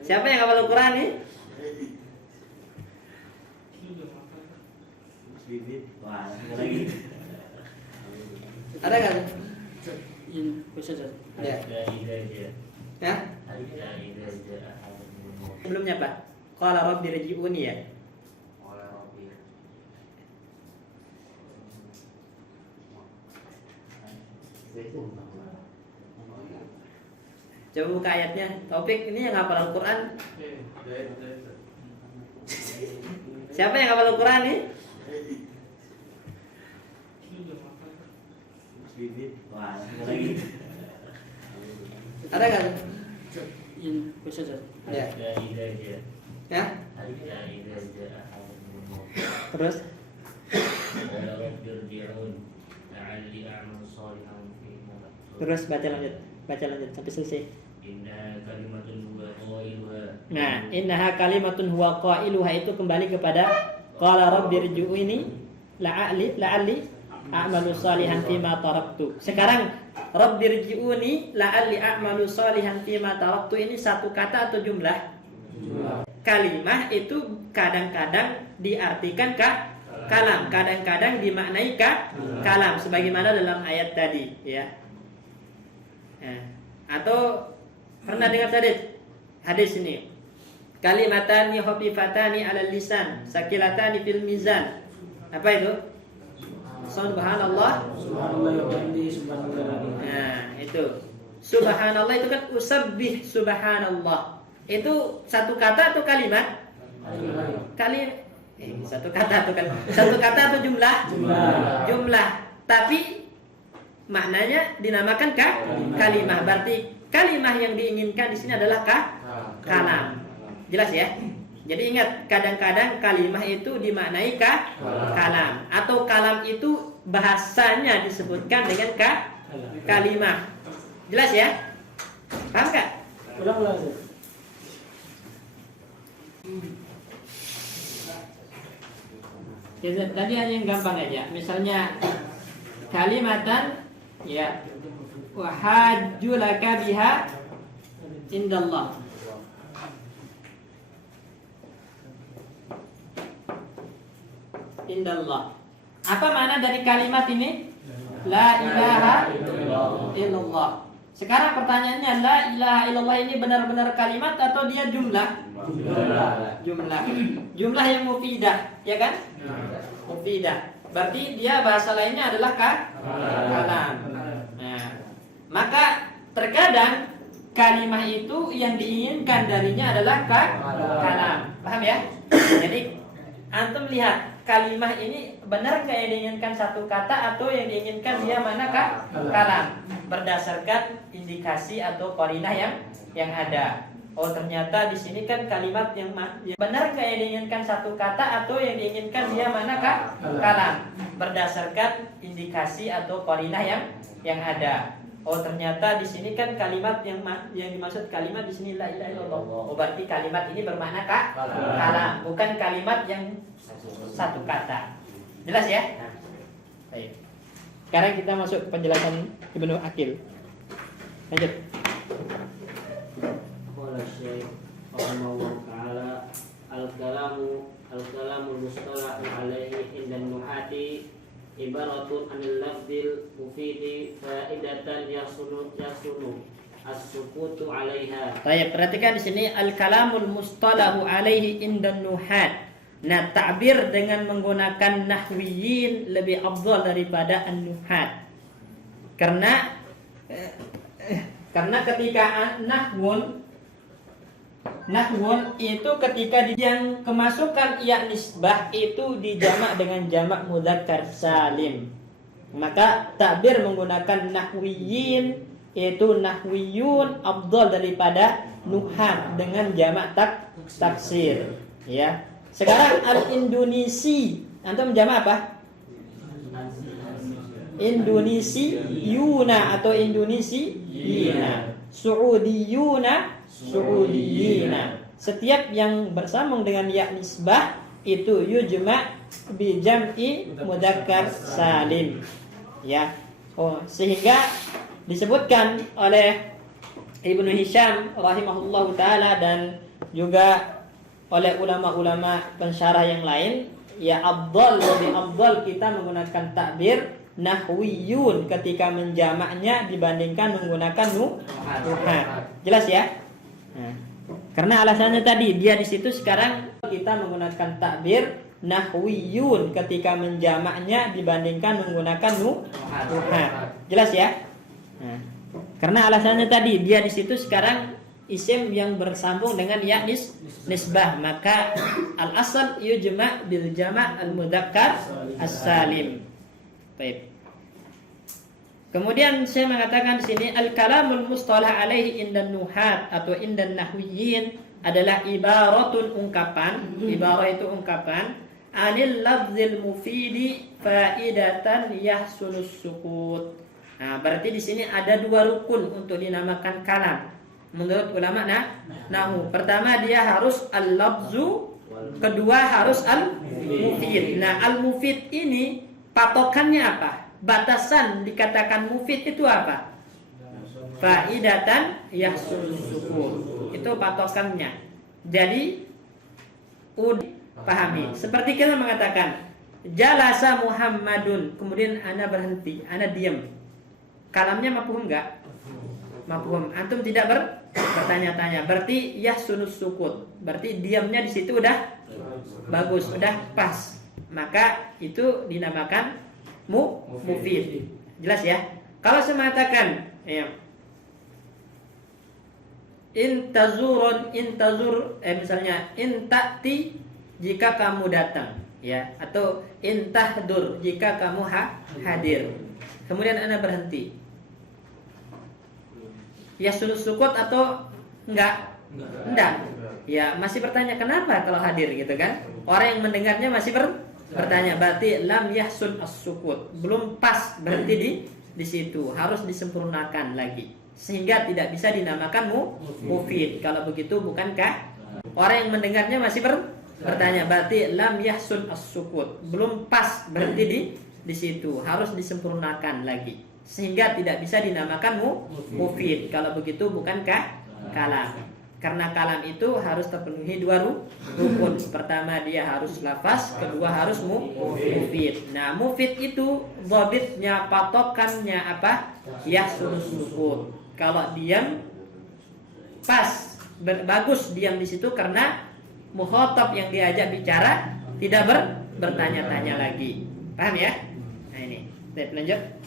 Siapa yang hafal Al-Qur'an nih? Ada nggak? Ya. Ya. Sebelumnya Pak. Qala rabbi rji'uni ya. Coba buka ayatnya. Taufik ini yang hafal Al-Qur'an. Siapa yang hafal Al-Qur'an nih? Ada nggak? Ya. Ya. Terus? Terus baca lanjut sampai selesai. Nah, innaha kalimatun huwa qailuha itu kembali kepada qala rabbi rji'uni la'alli a'malu salihan fima taraktu. Sekarang rabbirji'uni la'alli a'malu salihan fima taraktu ini satu kata atau jumlah? Kalimah itu kadang-kadang diartikan kalam, kadang-kadang dimaknai kalam sebagaimana dalam ayat tadi, ya. Atau pernah dengar hadis ini, kalimatani khafifatani 'alal lisan sakilatani fil mizan. Apa itu? Subhanallah. Nah, itu. Subhanallah itu kan usabbih subhanallah. Itu satu kata atau kalimat? Satu kata atau jumlah? Jumlah. Tapi maknanya dinamakan kalimah. Berarti kalimah yang diinginkan di sini adalah kalam. Jelas ya? Jadi ingat, kadang-kadang kalimah itu dimaknai kalam, atau kalam itu bahasanya disebutkan dengan kalimah. Jelas ya? Paham gak? Ulang. Ya, tadi hanya yang gampang aja. Misalnya kalimatan, ya, wahajulaka biha indallah. Indallah. Apa makna dari kalimat ini? La ilaha illallah. Sekarang pertanyaannya, la ilaha illallah ini benar-benar kalimat atau dia jumlah? Jumlah yang mufidah, ya kan? Mufidah. Berarti dia bahasa lainnya adalah kalam. Nah, maka terkadang kalimah itu yang diinginkan darinya adalah kalam. Paham ya? Jadi antum lihat kalimah ini benar nggak yang diinginkan satu kata atau yang diinginkan dia manakah? Kalam. Berdasarkan indikasi atau qarinah yang ada. Oh, ternyata di sini kan kalimat yang benar nggak yang diinginkan satu kata atau yang diinginkan dia manakah? Kalam. Berdasarkan indikasi atau qarinah yang ada. Oh, ternyata di sini kan kalimat yang dimaksud kalimat di sini la ilaha illallah. Oh, berarti kalimat ini bermakna kalam, bukan kalimat yang satu kata. Jelas ya? Baik. Sekarang kita masuk ke penjelasan Ibnu Aqil. Lanjut. Qala Syekh rahimahullah taala al-kalamu mustalahu alaihi inda nuhati ibaratun anil lafzil mufidi faidatan yasunu as-sukutu 'alaiha. Baik, perhatikan di sini al-kalamul mustalahu alaihi inda nuhat. Nah, ta'bir dengan menggunakan nahwiyin lebih afdal daripada an-nuhat. Karena ketika nahwun itu ketika yang kemasukan ya nisbah itu dijamak dengan jamak mudzakkar salim. Maka ta'bir menggunakan nahwiyin itu nahwiyun afdal daripada nuhat dengan jamak taksir, ya. Sekarang al-Indonesi, antum jamak apa? Indonesiyuna atau Indonesiyina, Suudiyina. Setiap yang bersambung dengan ya nisbah itu yujma bi jam'i mudzakkar salim, ya. Oh, sehingga disebutkan oleh Ibnu Hisham rahimahullahu taala dan juga oleh ulama-ulama pensyarah yang lain, ya lebih afdal kita menggunakan takbir nahwiyun ketika menjamaknya dibandingkan menggunakan nuhat. Jelas ya? Nah, karena alasannya tadi dia di situ sekarang kita menggunakan takbir nahwiyun ketika menjamaknya dibandingkan menggunakan nuhat. Jelas ya? Nah, karena alasannya tadi dia di situ sekarang isim yang bersambung dengan ya nisbah, maka al asal yujma bil jama' al mudzakkar as-salim. Baik. Kemudian saya mengatakan di sini al kalamul mustalah alaihi indan nuhat atau indan nahwiyin adalah ibaratun ungkapan. Ibarah itu ungkapan anil lafzil mufidi faidatan yahsunus sukut. Nah, berarti di sini ada dua rukun untuk dinamakan kalam. Menurut ulama nahwu, pertama dia harus al-lafzu, kedua harus al-mufid. Nah, al-mufid ini patokannya apa? Batasan dikatakan mufid itu apa? Faidatan yahsul sukun. Itu patokannya. Jadi pahami. Seperti kita mengatakan jalasa Muhammadun, kemudian ana berhenti, ana diam. Kalamnya mafhum enggak? Mafhum. Antum tidak bertanya-tanya. Berarti yahsunus sukut. Berarti diamnya di situ udah bagus, udah pas. Maka itu dinamakan mufid. Jelas ya? Kalau saya mengatakan ya, misalnya intati jika kamu datang, ya, atau intahdur jika kamu hadir. Kemudian ana berhenti. Ya sulus sukut atau enggak? Enggak. Ya, masih bertanya kenapa kalau hadir gitu kan? Orang yang mendengarnya masih bertanya, berarti lam yahsun as-sukut. Belum pas berhenti di situ, harus disempurnakan lagi. Sehingga tidak bisa dinamakan mufid. Kalau begitu bukankah orang yang mendengarnya masih bertanya, berarti lam yahsun as-sukut. Belum pas berhenti di situ, harus disempurnakan lagi. Sehingga tidak bisa dinamakan mufid. Kalau begitu bukankah kalam? Karena kalam itu harus terpenuhi dua rukun. Pertama dia harus lafaz, kedua harus mufid. Nah, mufid itu dhabitnya, patokannya apa? Yahsun sukut. Kalau diam pas, bagus diam di situ karena mukhatab yang diajak bicara tidak bertanya-tanya lagi. Paham ya? Nah ini, kita lanjut.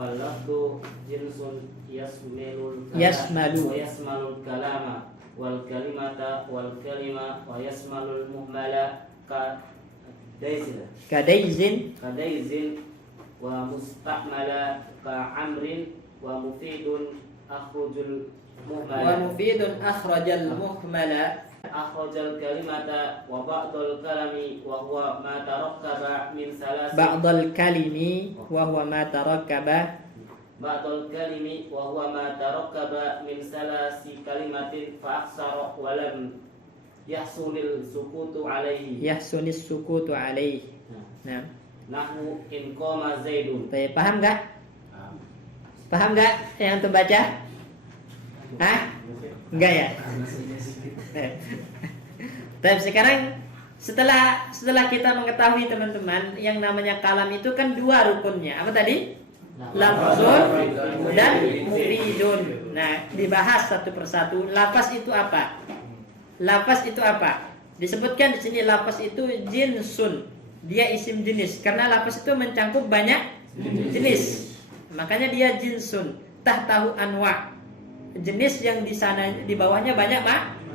Falafdu jinsun yasmalul kalama wal kalimata wal kalima wa yasmalul muhmala kadaizin wa mustakmala ka amrin wa mufidun akhrajal muhmala akhrajal kalimata wa ba'dal kalami wa huwa ma tarakkaba min salasi ba'dal kalimi wa huwa ma tarakkaba min salasi kalimatin fa aksara wa lam yahsunis sukutu alaihi. Nah, nahwu in qama zaidun. Paham enggak? Paham enggak yang antum baca? Hah? Enggak ya? Tapi sekarang setelah kita mengetahui teman-teman yang namanya kalam itu kan dua rukunnya. Apa tadi? Lafzun dan mufidun. Nah, dibahas satu persatu. Lafaz itu apa? Disebutkan di sini lafaz itu jinsun. Dia isim jenis karena lafaz itu mencangkup banyak jenis. Makanya dia jinsun, tahtahu anwa. Jenis yang di sana di bawahnya banyak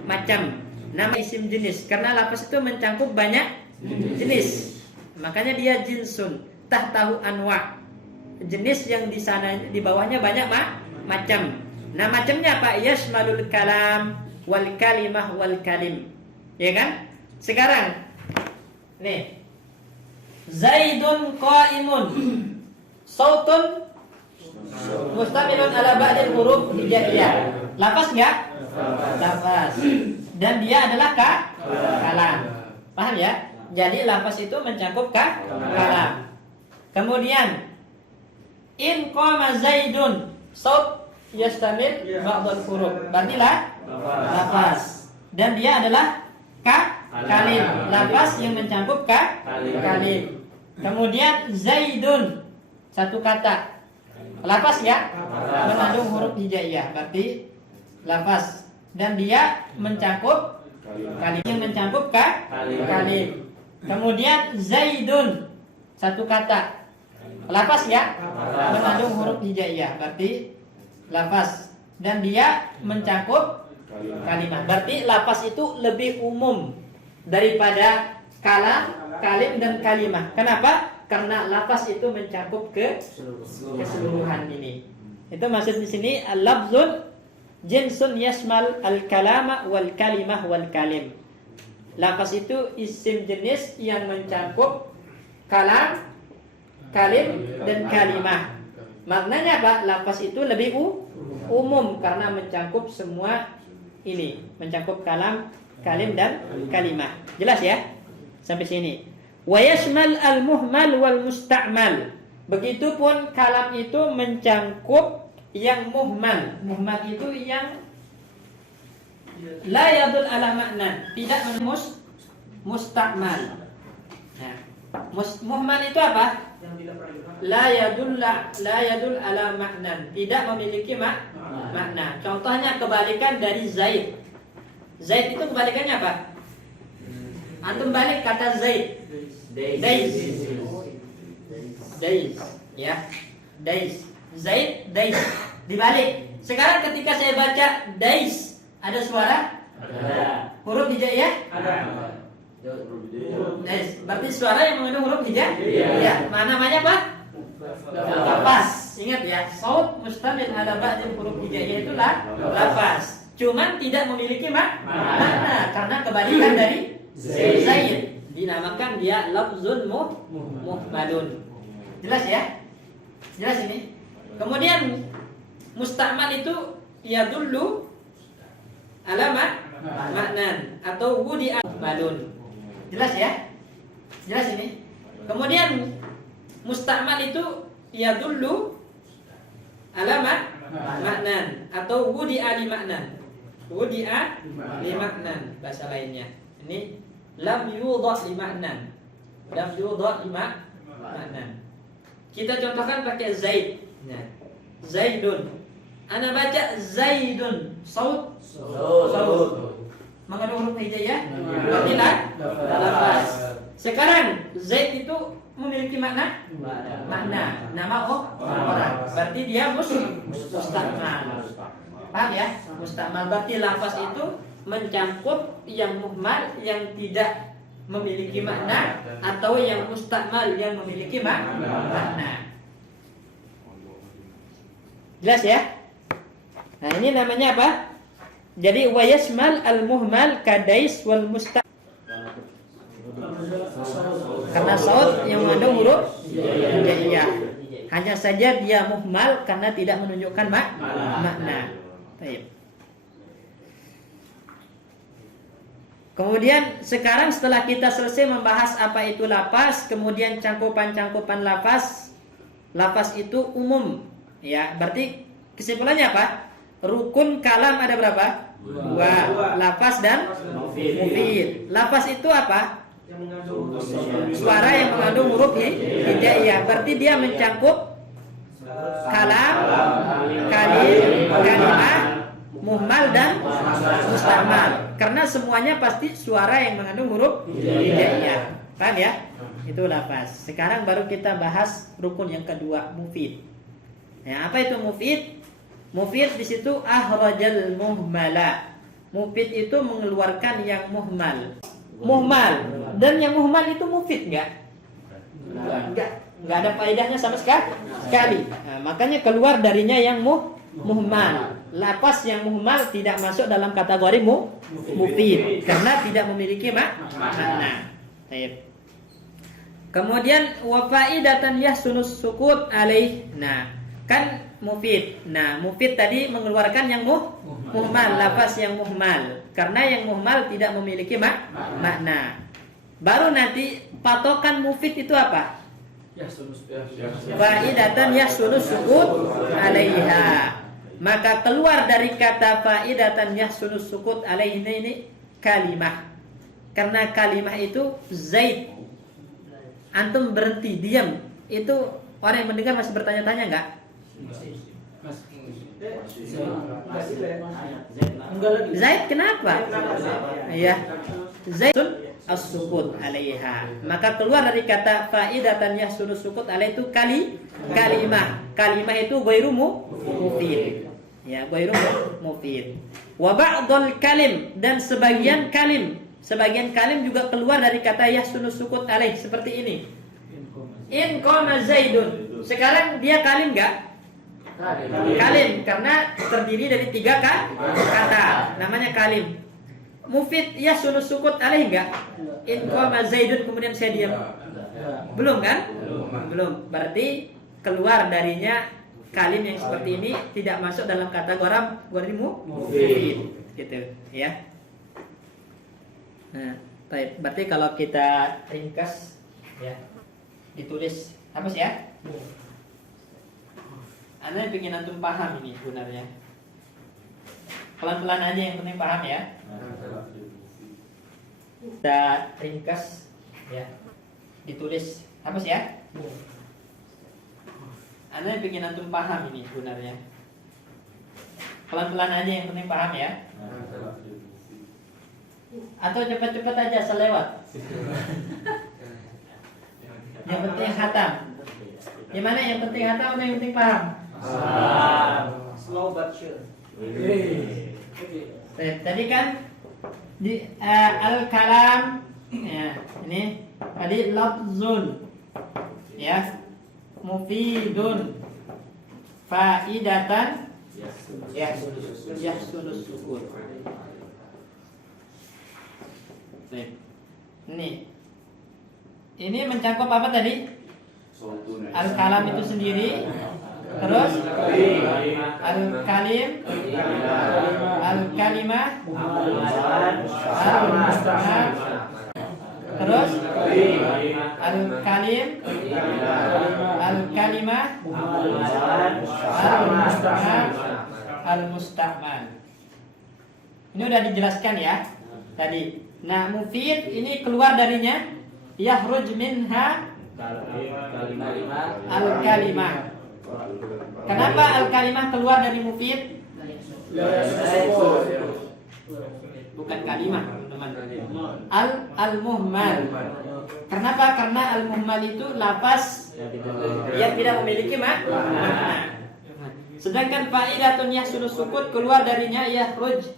macam. Nama isim jenis karena lafaz itu mencangkup banyak jenis. Makanya dia jinsun, tahtahu anwa. Jenis yang di sana di bawahnya banyak macam. Nah, macamnya apa? Yasmalul kalam wal kalimah wal kalim. Ya kan? Sekarang nih. Zaidun qa'imun. Sautun mustamilun ala ba'dil huruf hijaiyah. Lafaz enggak? Lafaz. Dan dia adalah kalam. Paham ya? Jadi lafaz itu mencakup kalam. Kemudian in qama zaidun, saut yastamil ba'dal huruf. Berarti lafaz. Dan dia adalah kalim. Lafaz yang mencakup kalim. Kemudian zaidun, satu kata. Lafaz ya, mengandung huruf hijaiyah, berarti lafaz. Dan dia mencakup kalim, yang mencakup kalim. Kemudian zaidun, satu kata. Lafaz ya, mengandung huruf hijaiyah, berarti lafaz. Dan dia mencakup kalimah. Berarti lafaz itu lebih umum daripada kalim dan kalimah. Kenapa? Karena lafaz itu mencakup keseluruhan ini. Itu maksud di sini al-lafzun jinsun yasmal al-kalama wal kalimah wal kalim. Lafaz itu isim jenis yang mencakup kalam, kalim dan kalimah. Maknanya apa? Lafaz itu lebih umum karena mencakup semua ini, mencakup kalam, kalim dan kalimah. Jelas ya? Sampai sini. Wa yashmal al-muhmal wal musta'mal. Begitupun kalam itu mencangkup yang muhmal. Muhmal itu yang la yadul ala makna, tidak musta'mal. Nah, muhmal itu apa? La yadul ala makna, tidak memiliki makna. Contohnya kebalikan dari Zaid. Zaid itu kebalikannya apa? Antum balik kata Zaid. Dais. Ya. Dais. Zaid, Dais. Dibalik. Sekarang ketika saya baca Dais, ada suara? Ada. Huruf hijaiyah? Ada. Dais. Berarti suara yang mengandung huruf hijaiyah? Ya. Mana namanya apa? Lafaz. Ingat ya, saut mustamil ala ba'dil huruf hijaiyah itu lafaz. Cuman tidak memiliki makna karena kebalikan dari Zaid. Dinamakan dia lafzun muhmalun. Jelas ya? Jelas ini? Kemudian musta'mal itu yadullu ala maknan atau wudi'a muhmalun. Jelas ya? Jelas ini? Kemudian musta'mal itu yadullu ala maknan atau wudi'a li maknan. Wudi'a li maknan bahasa lainnya. Ini lam yudha li maknan. Lam yudha li maknan. Kita contohkan pakai Zaid. Nah, Zaidun. Ana baca Zaidun. Saut. Mengandung huruf hijaiyah? Berarti lafaz. Sekarang Zaid itu memiliki makna? Makna. Nama orang. Berarti dia musta'mal. Paham ya? Musta'mal berarti lafaz itu mencangkup yang muhmal yang tidak memiliki makna atau yang musta'mal yang memiliki makna. Jelas ya? Nah, ini namanya apa? Jadi wa yashmal al-muhmal kadais wal musta'mal. Karena saut yang mengandung huruf hijaiyah. Hanya saja dia muhmal karena tidak menunjukkan makna. Baik. Kemudian sekarang setelah kita selesai membahas apa itu lafaz, kemudian cangkupan-cangkupan lafaz. Lafaz itu umum, ya. Berarti kesimpulannya apa? Rukun kalam ada berapa? Dua. Lafaz dan mufid. Lafaz itu apa? Suara yang mengandung huruf hijaiyah. Berarti dia mencangkup kalam, kalimah, muhmal dan musta'mal. Karena semuanya pasti suara yang mengandung huruf hijaiyah. Paham ya? Itu lafaz. Sekarang baru kita bahas rukun yang kedua, mufid. Nah, apa itu mufid? Mufid di situ ahrajal muhmala. Mufid itu mengeluarkan yang muhmal. Muhmal. Dan yang muhmal itu mufid enggak? Enggak ada faedahnya sama sekali. Nah, makanya keluar darinya yang muhmal. Lafaz yang muhmal tidak masuk dalam kategori mufid karena tidak memiliki makna. Baik. Kemudian wa faidatan yahsunus sukut alaih. Nah, kan mufid. Nah, mufid tadi mengeluarkan yang muhmal, lafaz yang muhmal karena yang muhmal tidak memiliki makna. Baru nanti patokan mufid itu apa? Faidatan yahsunus sukut alaiha. Maka keluar dari kata faidatan yahsunus sukut alaihi ini kalimah. Karena kalimah itu Zaid. Antum berhenti diam. Itu orang yang mendengar masih bertanya-tanya enggak? Zaid kenapa? Iya. Zaidun as-sukut alaiha. Maka keluar dari kata faidatan yahsunus sukut alaihi itu kalimah. Kalimah itu ghairu mufid. Ya, ghairu mufid. Wa ba'dul kalim dan sebagian kalim juga keluar dari kata yahsunus sukut alaihi seperti ini. In qama Zaidun. Sekarang dia kalim enggak? Kalim karena terdiri dari 3 kata. Namanya kalim. Mufid yahsunus sukut alaihi enggak? In qama Zaidun kemudian saya diam. Belum kan? Belum. Berarti keluar darinya kalim yang seperti ini tidak masuk dalam kategori mufid. Gitu, ya. Nah, baik. Berarti kalau kita ringkas ya. Ditulis apa sih ya? Anda yang pengen antum paham ini sebenarnya. Pelan-pelan aja, yang penting paham ya. Kita ringkas ya. Ditulis apa sih ya? Anda yang pengen antum paham ini sebenarnya. Pelan-pelan aja, yang penting paham ya. Atau cepat-cepat aja selewat. Yang penting khatam. Gimana yang penting khatam atau yang penting paham? Slow but sure. Tadi kan di al-kalam ya, ini tadi lafzun ya, mufidun, faidatan, yahsunus sukun. Ini mencakup apa tadi? Al-kalam itu sendiri, terus al-kalim, al-kalimah, al-musta'mal, terus al-kalim, al-kalimah, al-musta'mal, al-musta'mal. Ini udah dijelaskan ya tadi. Nah, mufid ini keluar darinya yahruj minha al-kalimah. Kenapa al-kalimah keluar dari mufid? Bukan kalimah, teman-teman. Al-muhmal. Kenapa? Karena al-muhmal itu lafaz yang tidak memiliki makna. Sedangkan faidatun yahsunus sukut keluar darinya yahruj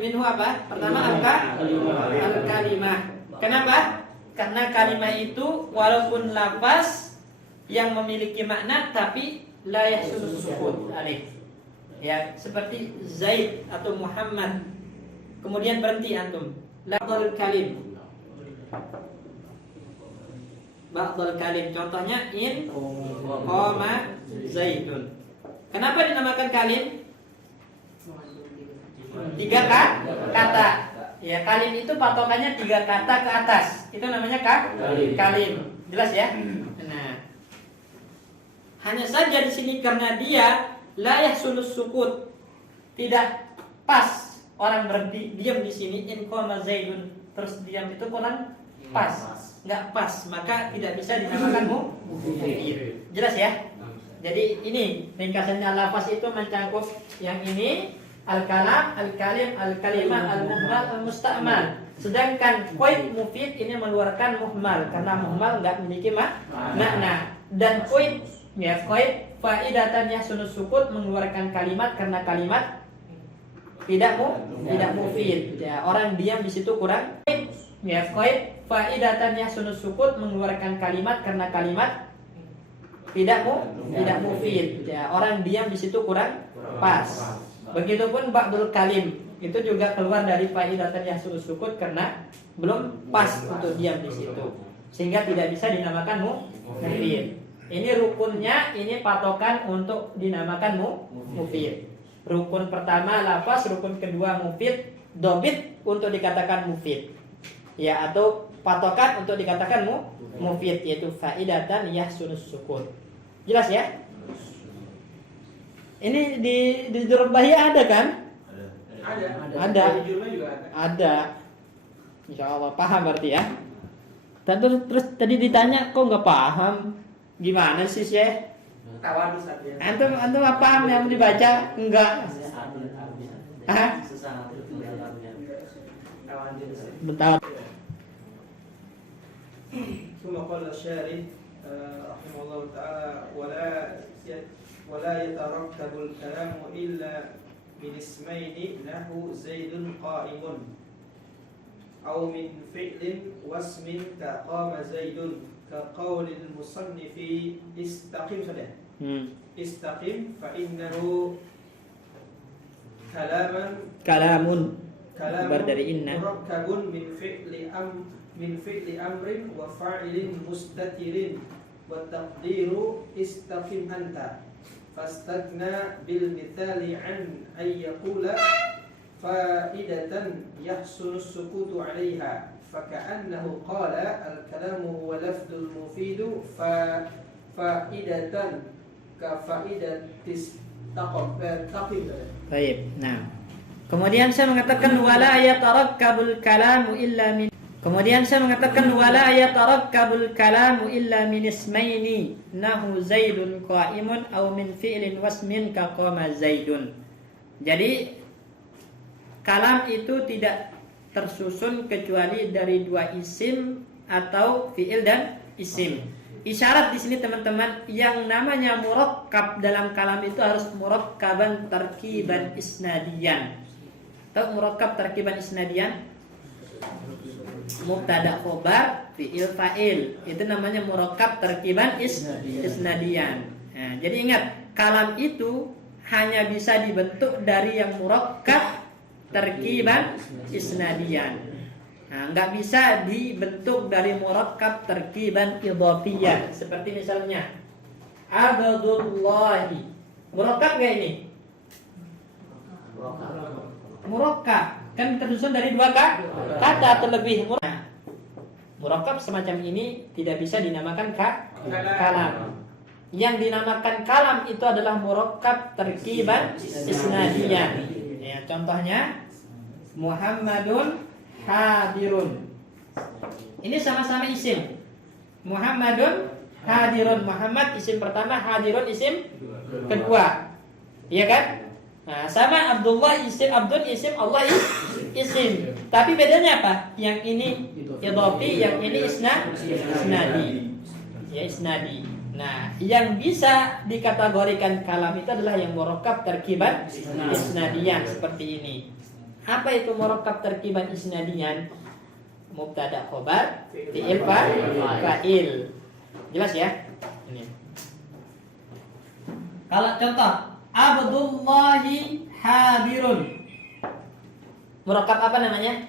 minhu apa? Pertama al-kalimah. Kenapa? Karena kalimah itu walaupun lafaz yang memiliki makna tapi la yahsunus sukut alif. Ya, seperti Zaid atau Muhammad. Kemudian berhenti antum. Ba'dul kalim. Ba'dul kalim. Contohnya in qama Zaidun. Kenapa dinamakan kalim? 3 kata. Ya, kalim itu patokannya 3 kata ke atas. Itu namanya kalim. Jelas ya? Nah, hanya saja di sini karena dia la yahsunus sukut, tidak pas orang berhenti diam di sini in qama Zaidun terus diam, itu kurang pas, nggak pas, maka tidak bisa dinamakan mufid. Jelas ya? Jadi ini ringkasannya, lafaz itu mencakup yang ini al-kalam, al-kalim, al-kalimah, al-muhmal, al-musta'mal. Sedangkan qaid mufid ini mengeluarkan muhmal karena muhmal nggak memiliki makna. Dan qaid faidatan yahsunus sukut mengeluarkan kalimat karena kalimat tidak mufid. Ya, orang diam di situ kurang. Qaid faidatan yahsunus sukut mengeluarkan kalimat karena kalimat tidak mufid. Ya, orang diam di situ kurang pas. Begitupun ba'dul kalim itu juga keluar dari faidatan yahsunus sukut karena belum pas untuk diam di situ, sehingga tidak bisa dinamakan mufid. Ini rukunnya, ini patokan untuk dinamakan mufid. Rukun pertama lafaz, rukun kedua mufid, dobit untuk dikatakan mufid. Ya, atau patokan untuk dikatakan mufid, yaitu faidatan yahsunus sukut. Jelas ya? Ini di Durrah Bahiyah ada kan? Ada. Ada. Insyaallah paham berarti ya. Terus tadi ditanya kok nggak paham? Gimana sih Syekh? Tawadus saja. Antum apa paham yang dibaca? Enggak. Hah? Bentar. ثم قال الشارح رحمه الله تعالى ولا يتركب الكلام إلا من اسمين نحو زيد قائم أو من فعل واسم كقام زيد كقول المصنف استقم صدق استقم فإنه كلام مركب من فعل أمر وفاعل مستتر والتقدير استقم أنت فاستغنى بالمثال عن أن يقول فائدة يحصل السكوت عليها فكأنه قال الكلام هو لفظ المفيد فائدة كفائدة تقم. Baik. Nah. Kemudian saya mengatakan wala yatarakkabul kalamu illa min. Kemudian saya mengatakan wala yatarakkabul kalamu illa min ismaini nahu zaidun qa'imun aw min fi'lin wasmin ka qama zaidun. Jadi kalam itu tidak tersusun kecuali dari dua isim atau fi'il dan isim. Isyarat di sini teman-teman, yang namanya murakkab dalam kalam itu harus murakkaban tarkiban isnadiyan. Tahu murakkab tarkiban isnadiyan? Mubtada khobar fi'il fa'il. Itu namanya murakkab tarkiban isnadiyan. Nah, jadi ingat, kalam itu hanya bisa dibentuk dari yang murakkab tarkiban isnadiyan. Nah, nggak bisa dibentuk dari murakkab tarkiban idhafiyah. Seperti misalnya Abdullahi. Murakkab nggak ini? Murakkab. Kan tersusun dari dua kata atau lebih. Murakkab semacam ini tidak bisa dinamakan kalam. Yang dinamakan kalam itu adalah murakkab tarkiban isnadiyan. Ya, contohnya Muhammadun hadirun. Ini sama-sama isim. Muhammadun hadirun. Muhammad isim pertama, hadirun isim kedua. Iya kan? Nah, sama Abdullah isim, Abdul isim, Allah isim. Tapi bedanya apa? Yang ini idhafi, yang ini isnadi. Ya, isnadi. Nah, yang bisa dikategorikan kalam itu adalah yang murakkab tarkiban isnadiyan seperti ini. Apa itu murakkab tarkiban isnadiyan? Mubtada khobar fi'il fa'il. Jelas ya? Ini. Kalau contoh Abdullahi hadirun. Murakkab apa namanya?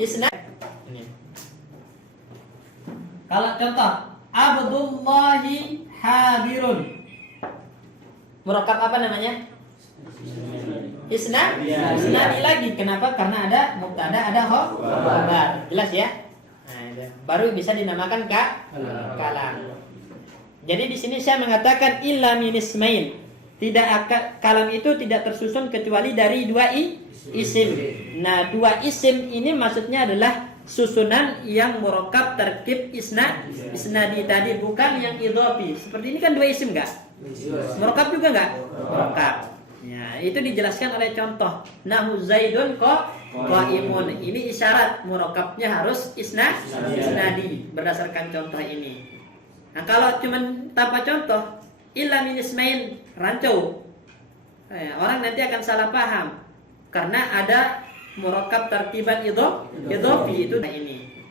Isnad. Ini. Kalau contoh Abdullahi hadirun. Murakkab apa namanya? Isnadi lagi. Kenapa? Karena ada mubtada, ada khabar. Jelas ya? Nah, baru bisa dinamakan kalam. Jadi di sini saya mengatakan illa min ismain. Kalam itu tidak tersusun kecuali dari dua isim. Nah, dua isim ini maksudnya adalah susunan yang murakkab tarkib isnadi tadi, bukan yang idhafi. Seperti ini kan dua isim enggak? Murakkab juga enggak? Murakkab. Ya, itu dijelaskan oleh contoh. Nahu zaidun qaimun. Ini isyarat murakkabnya harus isnadi berdasarkan contoh ini. Nah, kalau cuman tanpa contoh, illa min ismain, rancu. Orang nanti akan salah paham karena ada murakkab tarkiban idhafi itu ini.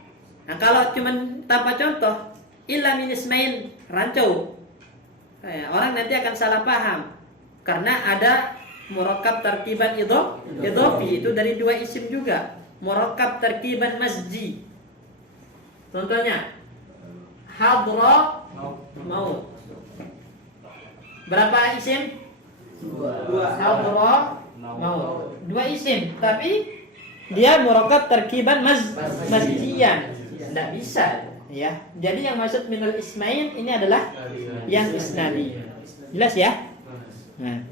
Nah, kalau cuman tanpa contoh, illa min ismain, rancu. Orang nanti akan salah paham karena ada murakkab tarkiban idhafi itu dari dua isim juga. Murakkab tarkiban masji. Contohnya hadra maut. Berapa isim? Dua. Hadra maut. Dua isim, tapi dia murakkab tarkiban masjiyan. Tidak bisa, ya. Jadi yang maksud minal ismain ini adalah yang isnadi. Jelas ya? Nah.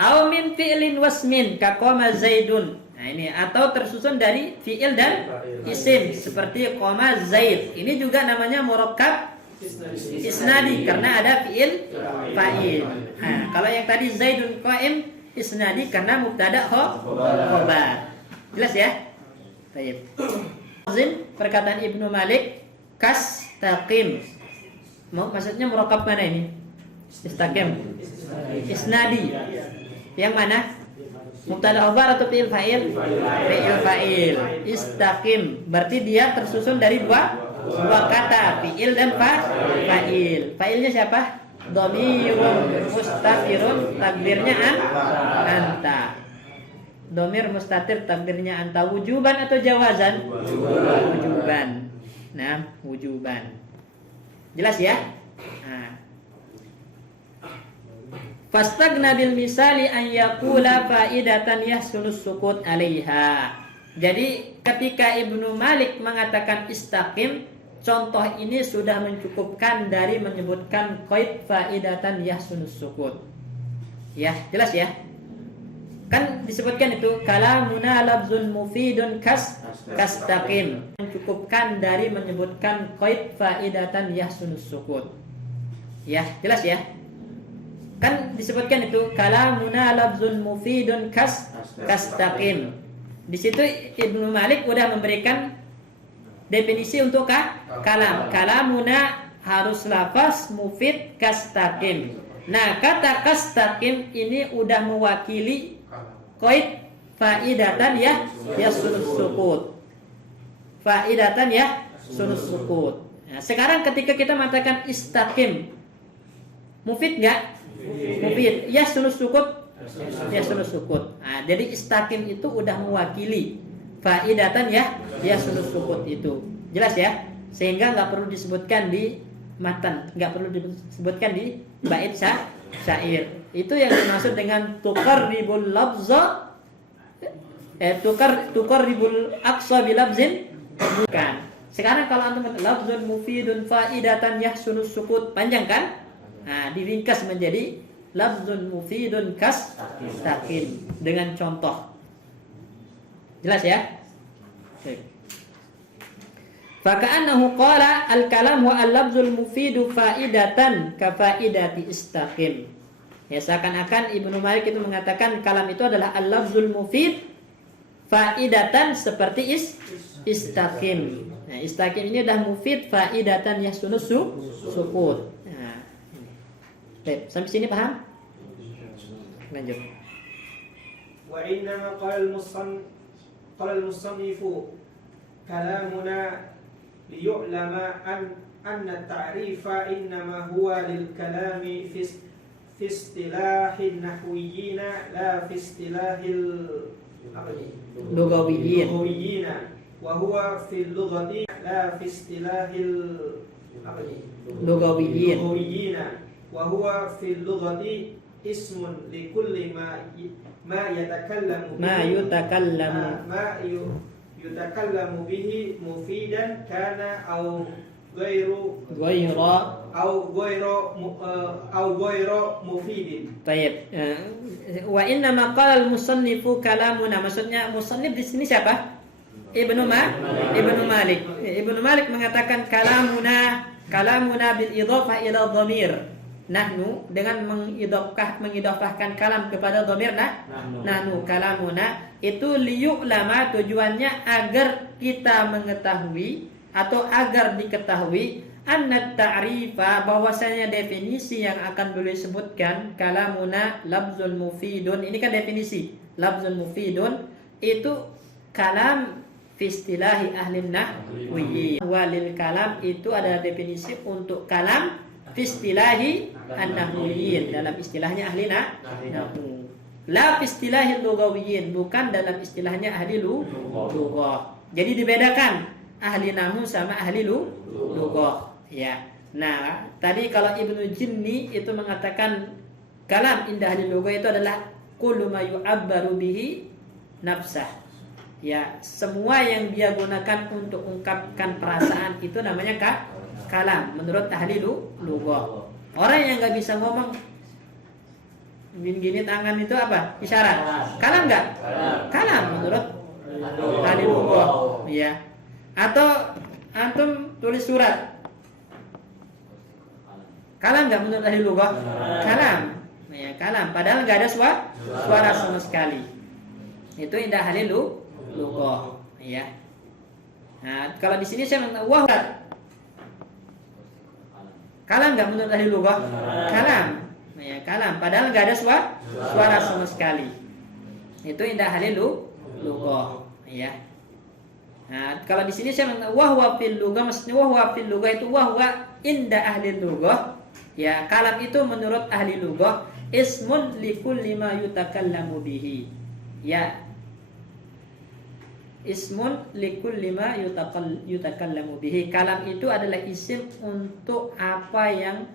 Aw min fi'lin wasmin ka qama zaidun. Nah, ini atau tersusun dari fi'il dan isim seperti qama zaid. Ini juga namanya murakkab isnadi karena ada fi'il fa'il. Nah, kalau yang tadi zaidun qa'im isnadi karena mubtada khobar. Jelas ya? Baik. Perkataan Ibnu Malik kastaqim. Maksudnya murakkab mana ini? Istaqim. Isnadi. Yang mana? Mubtada khobar atau fi'il fa'il? Fi'il fa'il. Istaqim. Berarti dia tersusun dari dua kata, fi'il dan fa'il. Fa'ilnya siapa? Dhamirun mustatirun, takdirnya anta. Dhamir mustatir, takdirnya anta. Wujuban atau jawazan? Wujuban. Nah, wujuban. Jelas ya? Nah. Fastagna bil misali an yaqula faidatan yahsunus sukut 'alaiha. Jadi ketika Ibnu Malik mengatakan istaqim, contoh ini sudah mencukupkan dari menyebutkan qaid faidatan yahsunus sukut. Ya, jelas ya? Kan disebutkan itu kalamuna labzun mufidun kastaqim. Mencukupkan dari menyebutkan qaid faidatan yahsunus sukut. Ya, jelas ya? Kan disebutkan itu kalamuna labzun mufidun kastaqim. Di situ Ibnu Malik udah memberikan definisi untuk kalam. Kalamuna harus lafaz mufid kastaqim. Nah, kata kastaqim ini udah mewakili qaid faidatan sunus sukut. Faidatan sunus sukut. Nah, sekarang ketika kita mengatakan istaqim, mufid enggak? Mufid. Sunus sukut. Sunus sukut. Nah, jadi istaqim itu udah mewakili faidatan sunus sukut itu. Jelas ya? Sehingga nggak perlu disebutkan di matan, nggak perlu disebutkan di bait syair. Itu yang dimaksud dengan tuqarribul labza, tuqarribul aqsa bi labzin, bukan. Sekarang kalau antum labzun mufidun faidatan sunus sukut, panjang kan? Nah, diringkas menjadi labzun mufidun kastaqim dengan contoh. Jelas ya? Faka'annahu qala al-kalam wa al-labzul mufidu faidatan ka faidati istaqim. Ya, seakan-akan Ibnu Malik itu mengatakan kalam itu adalah al-labzul mufid faidatan seperti istaqim. Nah, istaqim ini adalah mufid faidatan sunus sukut. Baik, sampai sini paham? Lanjut. Wa innama qala al-musannifu kalamuna liyu'lama anna at-ta'rifa innama huwa lil kalami fi istilahin nahwiyyin la fi istilahil lugawiyyin wa huwa fi lughati la fi istilahil lugawiyyin wa huwa fil lughati ismun li kulli ma yutakallamu bihi mufidan kana aw ghairu mufidin. Baik. Wa inna ma qala al-musannifu kalamuna, maksudnya musannif di sini siapa? Ibnu Malik. Ibnu Malik mengatakan kalamuna bil idhafah ila dhamir nahnu, dengan mengidhafahkan kalam kepada dhamir nahnu kalamuna, itu liyu'lama, tujuannya agar kita mengetahui atau agar diketahui anna ta'rifa, bahwasanya definisi yang akan beliau sebutkan kalamuna labzul mufidun, ini kan definisi labzul mufidun itu kalam fi istilahi ahli nahwi, walil kalam itu adalah definisi untuk kalam fi istilahi an-nahwiyin, dalam istilahnya ahli nahwu. La fi istilahi lughawiyyin, bukan dalam istilahnya ahli lughah. Jadi dibedakan ahli nahwu sama ahli lughah, ya. Nah, tadi kalau Ibnu Jinni itu mengatakan kalam indah ahli lughah itu adalah kullu ma yu'abbaru bihi nafsah. Ya, semua yang dia gunakan untuk ungkapkan perasaan itu namanya kalam menurut ahli lughah. Orang yang nggak bisa ngomong gini tangan itu apa? Isyarat. Kalam nggak? Kalam menurut ahli lughah. Ya. Atau antum tulis surat. Kalam nggak menurut ahli lughah? Kalam. Ya, kalam. Padahal nggak ada suara sama sekali. Itu indah ahli lughah. Ya. Nah, kalau di sini saya mengatakan kalam nggak menurut ahli lughah? Kalam. Ya, kalam. Padahal nggak ada suara sama sekali. Itu indah ahli lughah. Ya. Nah, kalau di sini saya mengatakan wahwa fil lughah, maksudnya wahwa fil lughah itu wahwa indah ahli lughah. Ya, kalam itu menurut ahli lughah ismun likulli ma yutakallamu bihi. Ya. Ismun likulli ma yutakallamu bihi. Kalam itu adalah isim untuk apa yang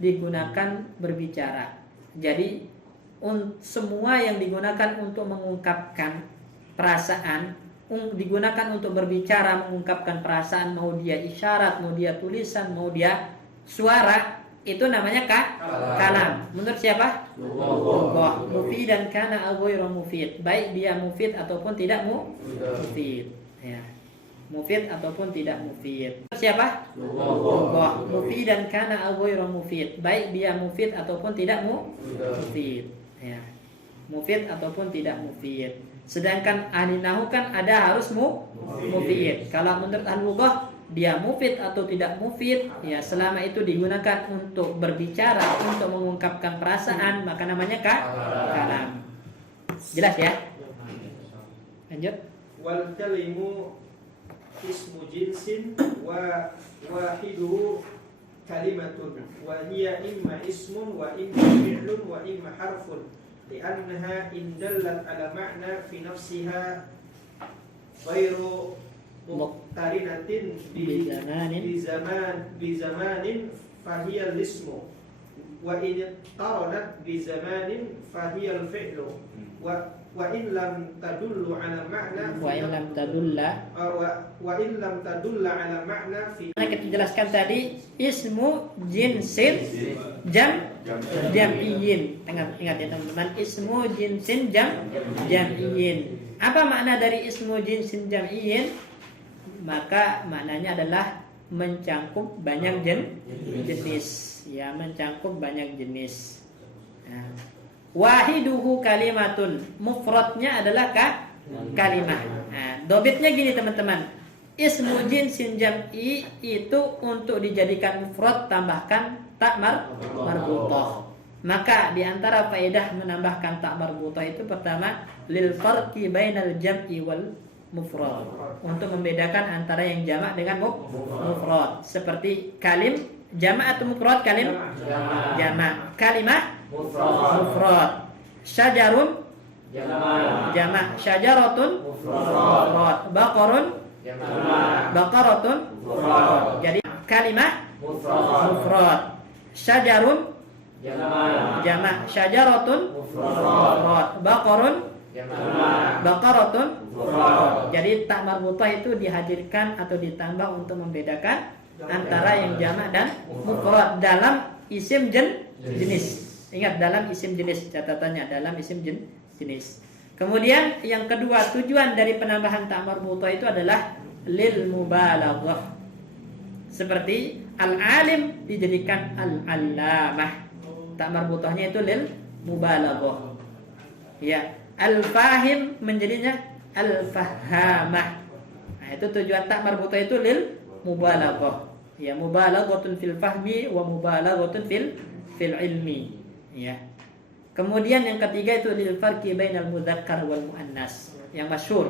digunakan berbicara. Jadi semua yang digunakan untuk mengungkapkan perasaan digunakan untuk berbicara, mengungkapkan perasaan, mau dia isyarat, mau dia tulisan, mau dia suara, itu namanya kalam. Menurut siapa? Allah. Mufidan kana aw ghairu mufid. Baik dia mufid ataupun tidak mufid. Ya. Mufid ataupun tidak mufid. Menurut siapa? Allah. Mufidan kana aw ghairu mufid. Baik dia mufid ataupun tidak mufid. Ya. Mufid ataupun tidak mufid. Sedangkan ahli nahu kan ada harus mufid. Kalau menurut ahli lughah dia mufid atau tidak mufid, ya selama itu digunakan untuk berbicara, untuk mengungkapkan perasaan, maka namanya kalam. Jelas ya? Lanjut. Wal kalimu ismu jinsin wa wahiduhu kalimatun wa hiya imma ismun wa imma fi'lun wa imma harfun li'annaha in dallat ala ma'na fi nafsiha ghairu muqtarinatin bi zamanin fahiyal ismu wa in qaranat bi zamanin fahiyal fi'lu wa in lam tadullu ala ma'na Wa in lam tadulla ala ma'na fi. Kita jelaskan tadi ismu jinsin jam'iyin. Ingat ya teman-teman, ismu jinsin jam'iyin. Apa makna dari ismu jinsin jam'iyin? Maka maknanya adalah mencangkup banyak jenis, ya, mencangkup banyak jenis. Nah, wahiduhu kalimatun, mufradnya adalah kalimah. Nah, dobitnya gini teman-teman, ismu jinsin jam'i itu untuk dijadikan mufrad tambahkan tak marbutah. Maka di antara faedah menambahkan tak marbutah itu pertama lil farqi bainal jam'i wal mufrad, untuk membedakan antara yang jamak dengan mufrad. Seperti kalim jamak atau mufrad? Jamak. Kalimah mufrad. Syajarun jamak. Syajaratun mufrad. Baqarun baqaratun mufrad. Jadi kalimah mufrad. Syajarun jamak. Syajaratun mufrad. Baqarun baqaratun. Jadi tak marbutah itu dihadirkan atau ditambah untuk membedakan antara yang jamak dan mufrad dalam isim jenis. Ingat, dalam isim jenis, catatannya dalam isim jenis. Kemudian yang kedua, tujuan dari penambahan tak marbutah itu adalah lil mubalaghah. Seperti al-alim dijadikan al-allamah. Tak marbutahnya itu lil mubalaghah. Ya, al-fahim menjadinya al-fahamah. Nah, itu tujuan tak marbutah itu lil mubalaghah. Ya, mubalaghatun fil fahmi wa mubalaghatun fil ilmi. Ya. Kemudian yang ketiga itu lil farqi bainal mudzakkar wal muannas. Yang masyhur.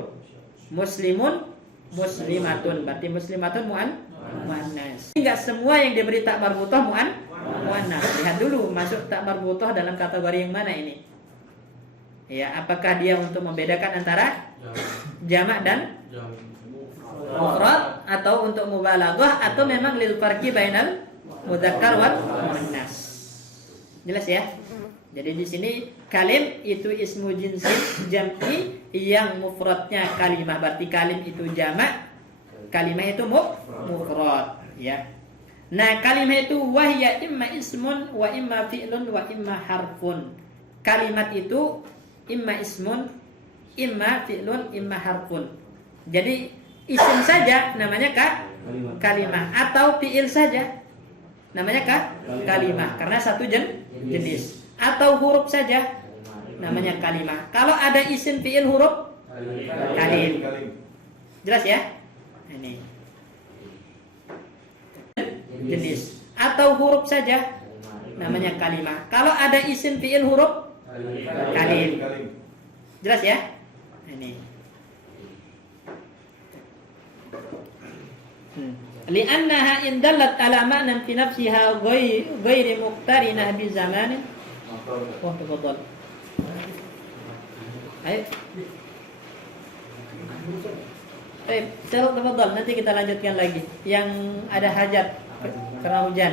Muslimun muslimatun, berarti muslimatun muannas. Enggak semua yang diberi tak marbutah muannas. Lihat dulu masuk tak marbutah dalam kategori yang mana ini? Ya, apakah dia untuk membedakan antara jamak dan mufrad, atau untuk mubalaghah, atau memang lil farqi bainal mudzakkar wal muannas. Jelas ya? Jadi di sini kalim itu ismu jinsin jam'i yang mufradnya kalimah, berarti kalim itu jamak, kalimah itu mufrad, ya. Nah, kalimah itu wahya imma ismun wa imma fi'lun wa imma harfun. Kalimat itu imma ismun, imma fi'lun, imma harfun. Jadi isim saja namanya kalimah, atau fi'il saja namanya kalimah karena satu jenis, atau huruf saja namanya kalimah. Kalau ada isim fi'il huruf kalim. Jelas ya? Ini jenis, atau huruf saja namanya kalimah. Kalau ada isim fi'il huruf kalim. Jelas ya? Ini. Li'annaha in dallat ala ma'nan fi nafsiha ghairi muqtarinah bi zamanin. Wah, tafadhal. Ayo. Tafadhal, nanti kita lanjutkan lagi. Yang ada hajat karena hujan.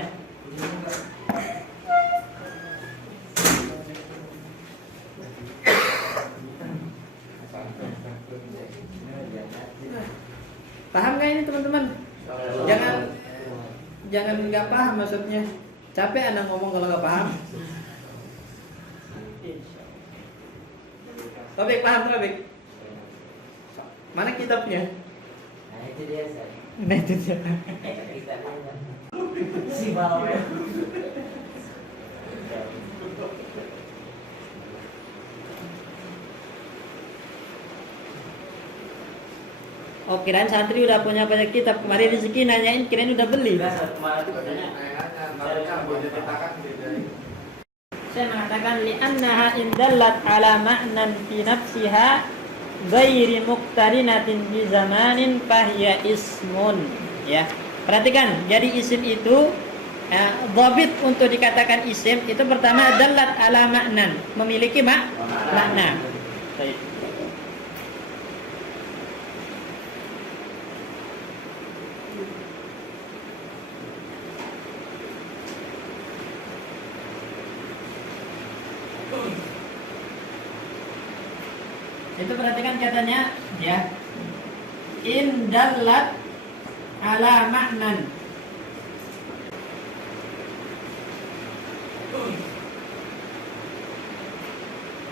Paham nggak ini teman-teman? Jangan nggak paham maksudnya. Capek anak ngomong kalau nggak paham. Topik paham Topik? Mana kitabnya? Nah itu dia saya. Nah itu dia. Kita si bawah. Oh kirain santri udah punya banyak kitab. Kemarin rezeki nanyain kirain udah beli. Kemarin itu katanya Saya mengatakan li'annaha indallat ala ma'nan fi nafsiha ghairi muqtarinatin bi zamanin fahiya ismun. Ya. Perhatikan, jadi isim itu dhabit untuk dikatakan isim itu pertama dallat ala ma'nan, memiliki makna. Baik. Itu perhatikan katanya ya. In dallat ala ma'nan.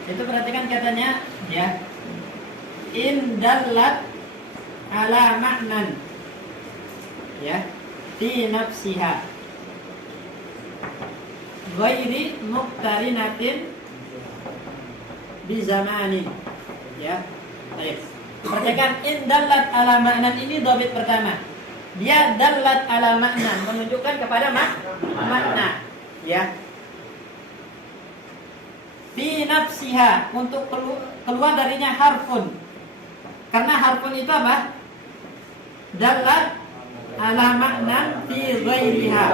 Itu perhatikan katanya ya. In dallat ala ma'nan. Ya. Fi nafsiha. Ghairi muqtarinatin bi zamani. Ya, baik. Perhatikan in dallat ala ma'nan ini dhabit pertama. Dia dallat ala ma'nan menunjukkan kepada makna. Ya. Fi nafsiha untuk keluar darinya harfun. Karena harfun itu apa? Dallat ala ma'nan fi ghairiha.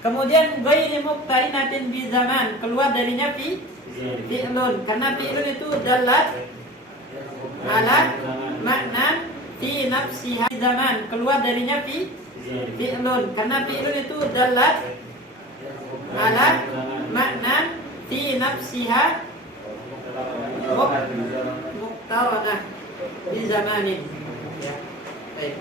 Kemudian ghairi muqtarinatin bi zaman, keluar darinya fi'lun karena fi'lun itu dallat ala makna fi nafsiha zaman, keluar darinya fi'lun karena fi'lun itu dallat ala makna fi nafsiha muqtaranah bi zamanin. Ya. Baik.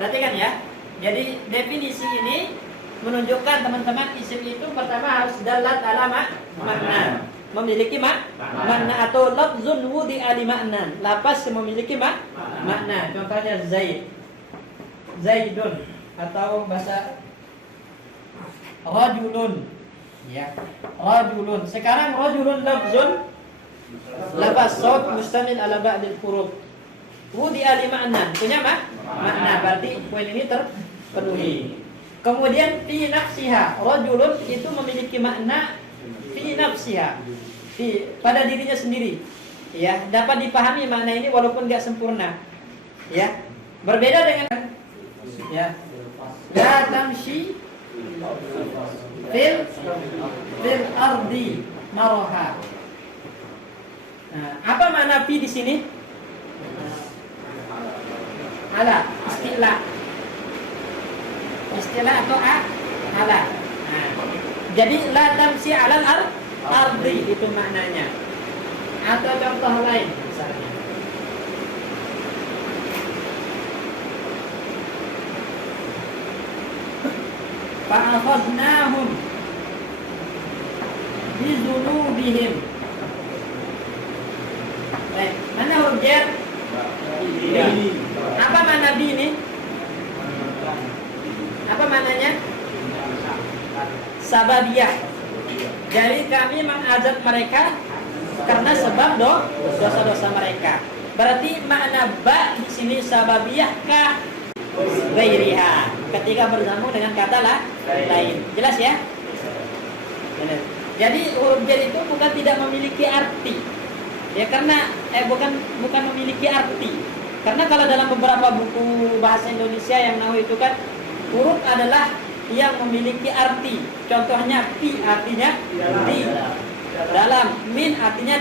Perhatikan ya. Jadi definisi ini menunjukkan teman-teman isim itu pertama harus dallat ala makna, memiliki makna atau lafzun wudi ali makna, lapas yang memiliki makna. Contohnya Zaidun atau bahasa rajulun. Ya, rajulun. Sekarang rajulun lafzun lapas saut mustamil ala ba'dil huruf. Wudi ali makna, punya makna, berarti poin ini terpenuhi. Kemudian fi nafsiha, rajulun itu memiliki makna fi nafsiha, pada dirinya sendiri. Ya, dapat dipahami makna ini walaupun enggak sempurna. Ya. Berbeda dengan ya. La tamshi fil ardi maraha. Nah, apa makna fi di sini? Ala, istilah atau ala. Nah, jadi la tamsi alal ardi itu maknanya. Atau contoh lain misalnya. Fa'akhadnahum bizunubihim. Baik, mana huruf jar? Apa makna bi ini? Apa maknanya? Sababiyah. Jadi kami mengazab mereka karena sebab dosa-dosa mereka. Berarti makna ba di sini sababiyah kah ghairiha ketika bersambung dengan kata lain. Jelas ya? Benar. Jadi huruf jar itu bukan tidak memiliki arti. Ya karena bukan memiliki arti. Karena kalau dalam beberapa buku bahasa Indonesia yang nahwu itu kan huruf adalah yang memiliki arti. Contohnya pi artinya di dalam, min artinya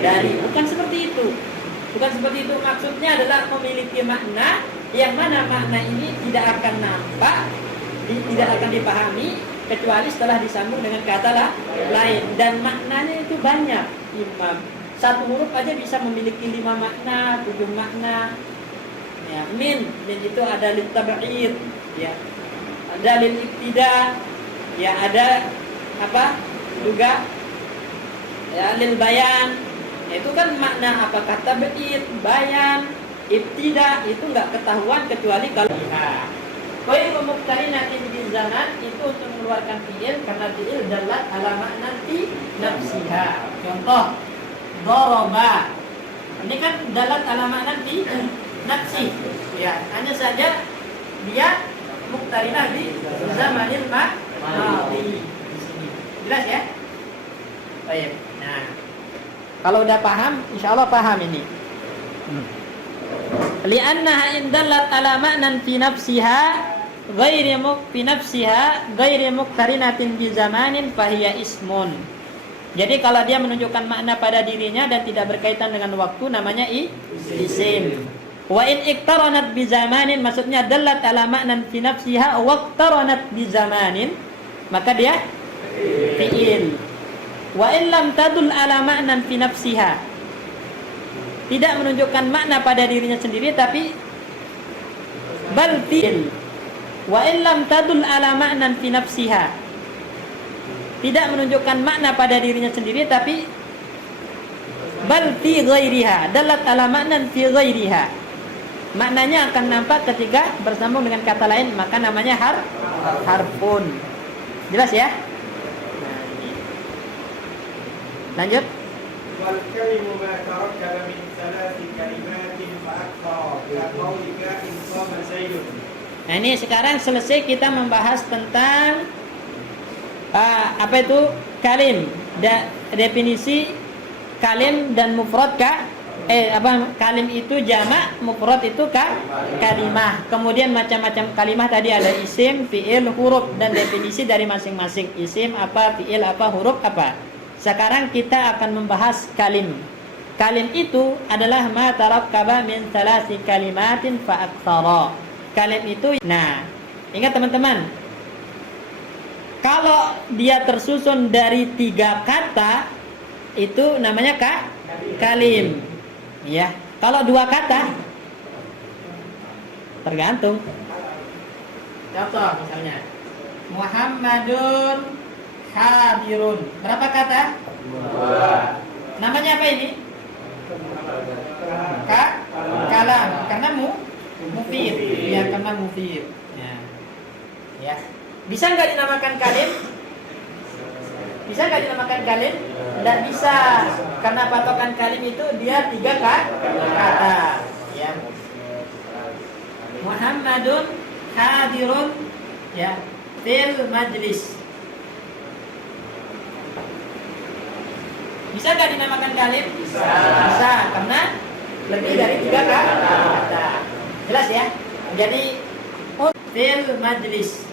dari. Bukan seperti itu. Bukan seperti itu. Maksudnya adalah memiliki makna yang mana makna ini tidak akan nampak, tidak akan dipahami kecuali setelah disambung dengan kata lain. Dan maknanya itu banyak. Imam satu huruf aja bisa memiliki 5 makna, 7 makna. Ya, min itu ada lil tab'id, ya. Ada lil ibtida, ya, ada apa? Juga ya lil bayan. Itu kan makna apakah tab'id, bayan, ibtida itu enggak ketahuan kecuali kalau Ghairu muqtarinatin bil zaman itu untuk mengeluarkan fi'il karena fi'il dalat ala makna fi nafsiha. Contoh daraba. Ini kan dalat ala makna fi nafsi. Ya, hanya saja dia muqtarinah di zamanil madhi. Jelas ya? Baik. Nah, kalau udah paham, insyaallah paham ini. Li'annaha in dallat ala ma'nan fi nafsiha ghairi muqtarinatin bi zamanin fahiya ismun. Jadi kalau dia menunjukkan makna pada dirinya dan tidak berkaitan dengan waktu namanya isim. Wa in iqtaranat bi zamanin maksudnya dallat ala ma'nan fi nafsiha wa iqtaranat bi zamanin maka dia fi'il. Wa in lam tadul ala ma'nan fi nafsiha tidak menunjukkan makna pada dirinya sendiri tapi bal fi'il. Wa in lam tadul ala ma'nan fi nafsiha tidak menunjukkan makna pada dirinya sendiri tapi bal fi ghairiha dalat ala ma'nan fi ghairiha maknanya akan nampak ketika bersambung dengan kata lain maka namanya harfun. Jelas ya? Lanjut. wal kalimu ma tarakkaba min thalathi kalimatin fa akthar ka qawlika in qama zaidun. Nah, ini sekarang selesai kita membahas tentang apa itu kalim, definisi kalim dan mufrad kalim itu jamak, mufrad itu kalimah. Kemudian macam-macam kalimah tadi ada isim, fi'il, huruf dan definisi dari masing-masing isim apa, fi'il apa, huruf apa. Sekarang kita akan membahas kalim. Kalim itu adalah ma tarakkaba min thalathi kalimatin fa aktsara. Kalim itu, nah, ingat teman-teman, kalau dia tersusun dari 3 kata itu namanya kalim. Ya, kalau 2 kata tergantung. Contoh misalnya Muhammadun hadirun. Berapa kata? 2. Namanya apa ini? Kalam. Karena mufid. Ya, karena mufid. Ya. Bisa nggak dinamakan kalim? Bisa nggak dinamakan kalim? Tidak bisa. Karena patokan kalim itu dia 3 kata. Ya. Muhammadun hadirun ya fil majlis. Bisa nggak dinamakan kalim? Bisa, karena lebih dari 3 kata. Jelas ya? Jadi fil majlis.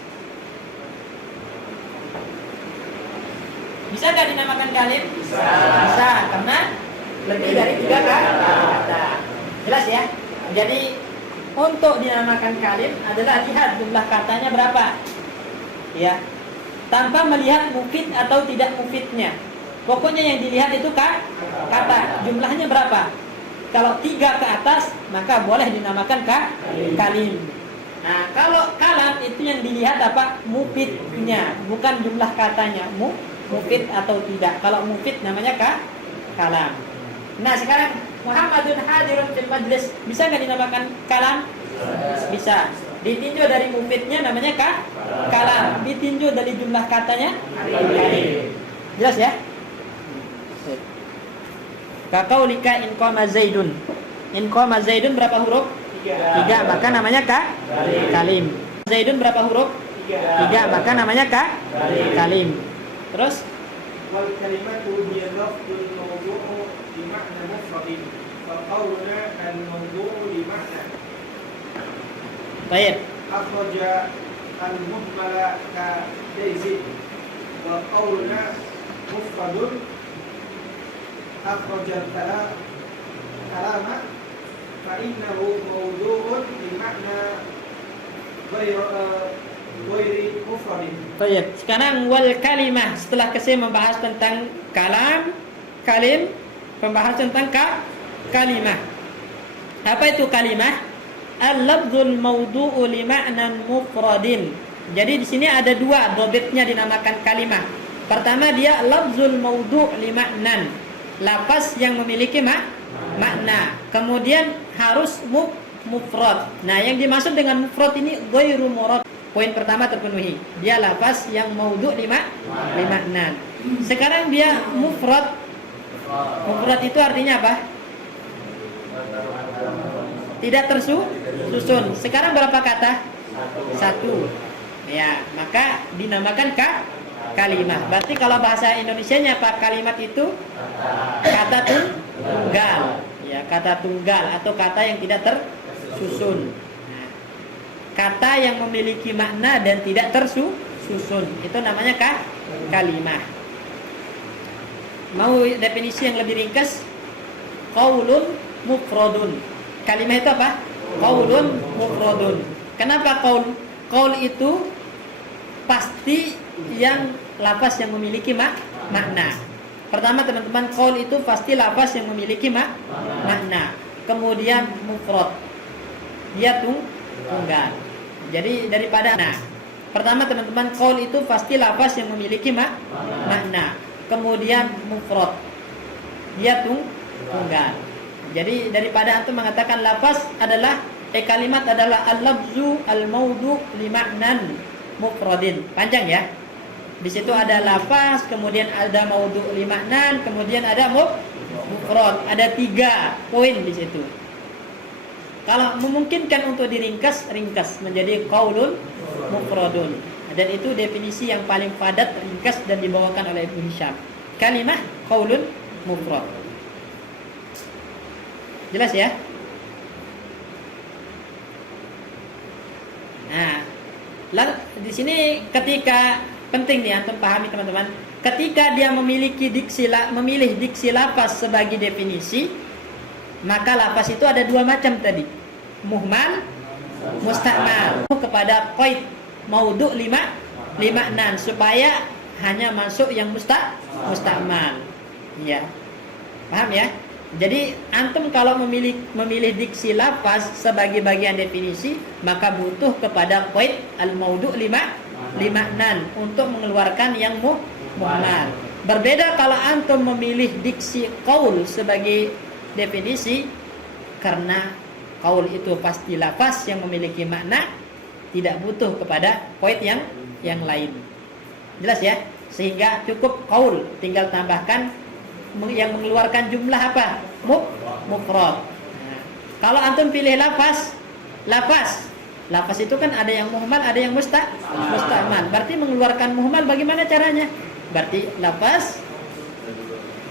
Bisa nggak dinamakan kalim? Bisa, karena lebih dari 3 kata. Jelas ya? Jadi untuk dinamakan kalim adalah lihat jumlah katanya berapa. Ya. Tanpa melihat mufid atau tidak mufidnya. Pokoknya yang dilihat itu kata, jumlahnya berapa. Kalau 3 ke atas, maka boleh dinamakan kalim. Nah, kalau kalam itu yang dilihat apa? Mufidnya, bukan jumlah katanya. Mufid atau tidak. Kalau mufid namanya kalam. Nah, sekarang Muhammadun hadirun fil majlis, bisa nggak dinamakan kalam? Bisa. Ditinjau dari mufidnya namanya kalam. Ditinjau dari jumlah katanya kalim. Jelas ya? Kaqaulika in qama zaidun. In qama zaidun berapa huruf? 3, maka namanya kalim. Zaidun berapa huruf? 3, maka namanya kalim. Terus wal kalimatu hiya lafzul mawdu'u bi ma'na mufradin fa qawluna al mawdu'u bi ma'na. Baik. Akhraja al muhmala ka zaid wa qawluna mufradun akhrajal kalama fa innahu mawdu'un bi ma'na ghairi mufradin. Baik. Sekarang wal kalimah, setelah saya membahas tentang kalim, pembahasan tentang kalimah. Apa itu kalimah? Al-lafzul mawdu'u li ma'nan mufradin. Jadi di sini ada dua dhabitnya dinamakan kalimah. Pertama dia lafzul mawdu' li ma'nan, lafaz yang memiliki makna. Kemudian harus mufrad. Nah, yang dimaksud dengan mufrad ini ghairu murad. Poin pertama terpenuhi. Dia lafaz yang mawdu' li ma'nan. Sekarang dia mufrad. Mufrad itu artinya apa? Tidak tersusun. Sekarang berapa kata? Satu. Ya, maka dinamakan kalimah. Berarti kalau bahasa Indonesianya apa? Kalimat itu kata tunggal. Ya, kata tunggal atau kata yang tidak tersusun. Nah, kata yang memiliki makna dan tidak tersusun itu namanya kalimah. Mau definisi yang lebih ringkas? Qaulun mufradun. Kalimah itu apa? Qaulun mufradun. Kenapa qaul? Qaul itu pasti yang lafaz yang memiliki makna. Pertama teman-teman, qaul itu pasti lafaz yang memiliki makna. Kemudian mufrad, dia tunggal. Jadi daripada pertama teman-teman, qaul itu pasti lafaz yang memiliki makna. Kemudian mufrad, dia tunggal. Jadi daripada antum mengatakan lafaz adalah kalimat adalah al-lafzu al-mawdu' li ma'nan mufradin. Panjang ya. Di situ ada lafaz, kemudian ada mawdu' li ma'nan, kemudian ada mufrad. Ada 3 poin di situ. Kalau memungkinkan untuk ringkas menjadi qaulun mufradun. Dan itu definisi yang paling padat, ringkas dan dibawakan oleh Ibnu Hisham. Kalimah qaulun mufrad. Jelas ya? Nah, di sini ketika penting nih antum pahami teman-teman, ketika dia memilih diksi lafaz sebagai definisi, maka lafaz itu ada 2 macam tadi. Muhmal, musta'mal. Kepada qaid mawdu' li ma'nan supaya hanya masuk yang musta'mal. Ya. Paham ya? Jadi antum kalau memilih diksi lafaz sebagai bagian definisi, maka butuh kepada qaid al-mawdu' li ma'nan untuk mengeluarkan yang muhmal. Berbeda kalau antum memilih diksi qaul sebagai definisi, karena qaul itu pasti lafaz yang memiliki makna, tidak butuh kepada qaid yang lain. Jelas ya? Sehingga cukup qaul, tinggal tambahkan yang mengeluarkan jumlah apa? Mufrad. Nah, kalau antum pilih lafaz itu kan ada yang muhmal, ada yang musta'mal. Berarti mengeluarkan muhmal bagaimana caranya? Berarti lafaz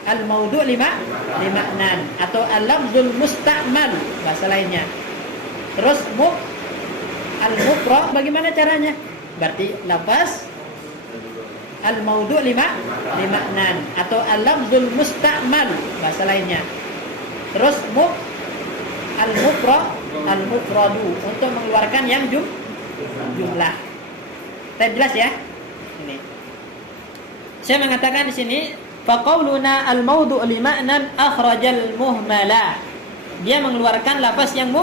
al-mawdu' li ma'nan atau al-lafzul musta'mal bahasa lainnya. Terus al-mufrad bagaimana caranya? Berarti lafaz al-mawdu' li ma'nan atau al-lafzul musta'mal bahasa lainnya. Terus al-mufradu untuk mengeluarkan yang jumlah. Kita jelas ya? Ini. Saya mengatakan di sini faqauluna al-mawdu' li ma'nan akhrajal muhmala. Dia mengeluarkan lafaz yang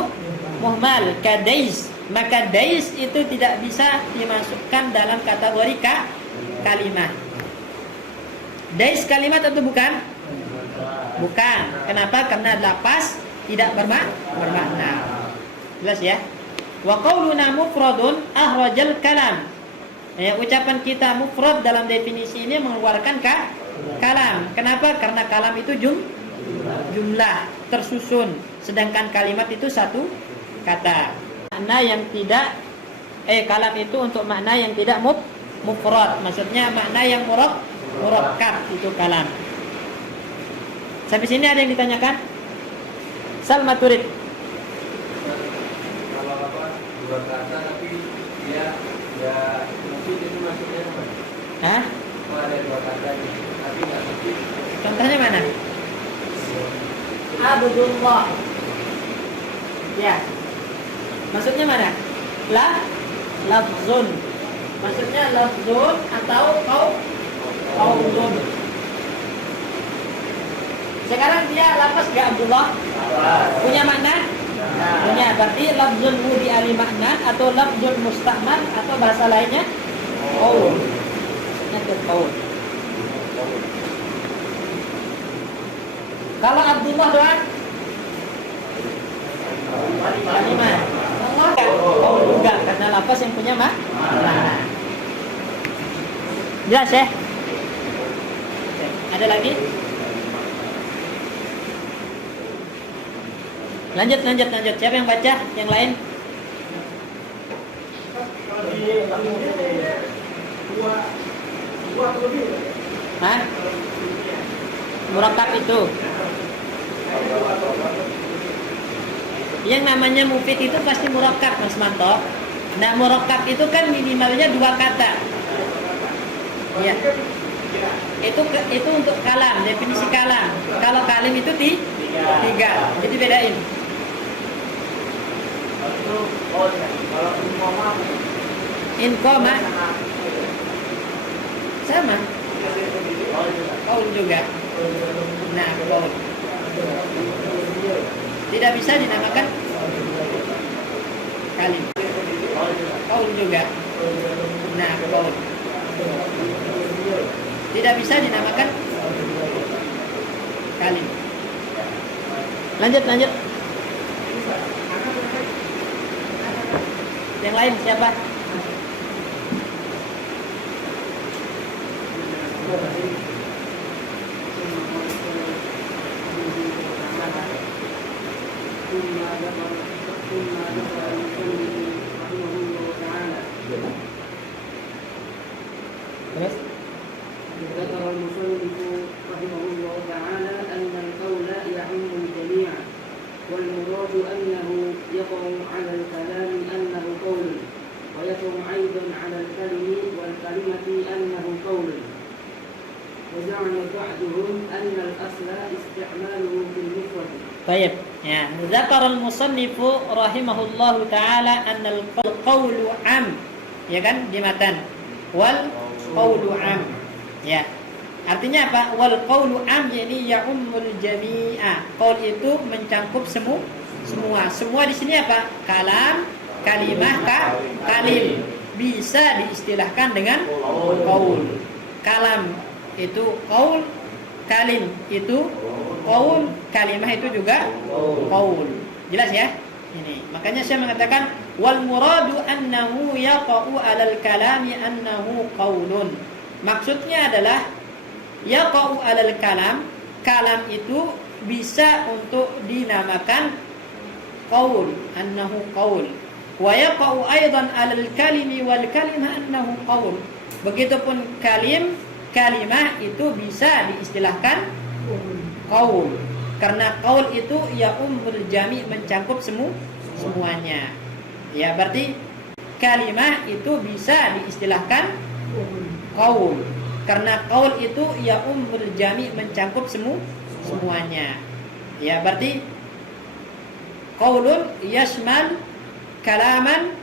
muhmal kadais. Maka dais itu tidak bisa dimasukkan dalam kategori kalimah. Dais kalimat atau bukan? Bukan. Kenapa? Karena lafaz tidak bermakna. Jelas ya? Wa qauluna mufradun akhrajal kalam. Ya, ucapan kita mufrad dalam definisi ini mengeluarkan kalam. Kenapa? Karena kalam itu jumlah tersusun, sedangkan kalimat itu satu kata. Makna yang tidak kalam itu untuk makna yang tidak mufrad, maksudnya makna yang murakkab itu kalam. Sampai sini ada yang ditanyakan? Salma turid. Kalau dua kata tapi dia maksud itu maksudnya apa? Hah? Kalau ada dua kata tapi nggak maksud. Contohnya mana? Abdullah. Ya. Maksudnya mana? Lafzun. Maksudnya lafzun atau qaulun. Sekarang dia lafaz gak Abdullah? Punya makna? Punya. Berarti lafzun wudi'a li makna atau lafzun musta'mal atau bahasa lainnya qaul. Itu qaul. Kalau Abdullah doang kalimat. Allah qaul juga karena lafaz yang punya makna. Jelas ya? Ada lagi? Lanjut. Siapa yang baca? Yang lain? Hah? Murakkab itu. Yang namanya mufid itu pasti murakkab, Mas Manto. Nah, murakkab itu kan minimalnya 2 kata. Ya. Itu untuk kalam, definisi kalam. Kalau kalim itu 3. Jadi bedain. Inkoma sama. Qaul juga. Nah, qaul tidak bisa dinamakan kalim. Qaul juga. Nah, qaul tidak bisa dinamakan kalim. Lanjut. Yang lain siapa? Terus? ذكر المصنف رحمه الله تعالى أن القول يعم الجميع والمراد أنه يقع على الكلام أنه قول ويقع أيضا على الكلم والكلمة أنه قول وزعم بعضهم أن الأصل استعماله في المفرد. طيب ya, ذكر المصنف رحمه الله تعالى أن القول عام ya kan di matan wal qawlu am ya artinya apa wal qawlu am yakni ya'ummul jami'a qaul itu mencakup semua di sini apa kalam kalimah kalim bisa diistilahkan dengan qaul kalam itu qaul kalim itu qaul kalimah itu juga qaul jelas ya ini makanya saya mengatakan wal muradu annahu yaqa'u 'alal kalami annahu qaulun. Maksudnya adalah yaqa'u 'alal kalam itu bisa untuk dinamakan qaul, annahu qaul. Wa yaqa'u aidan 'alal kalimi wal kalimah annahu qaul. Begitupun kalimah itu bisa diistilahkan qaul. Karena qaul itu ya ummul jami' mencakup semuanya. Ya, berarti kalimah itu bisa diistilahkan qaul. Karena qaul itu ya ummul jami' mencakup semuanya. Ya, berarti qaulun yashmal kalaman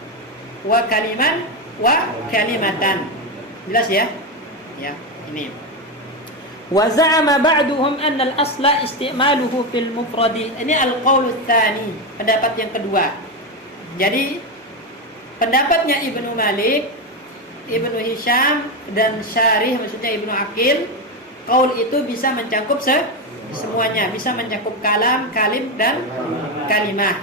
wa kaliman wa kalimatan. Jelas ya? Ya, ini. Wa za'ama ba'duhum anna al-asla isti'maluhu fil mufradi. Ini al-qaul tsani, pendapat yang kedua. Jadi pendapatnya Ibnu Malik, Ibnu Hisham dan Syarih maksudnya Ibnu Aqil, qaul itu bisa mencakup semuanya, bisa mencakup kalam, kalim dan kalimah.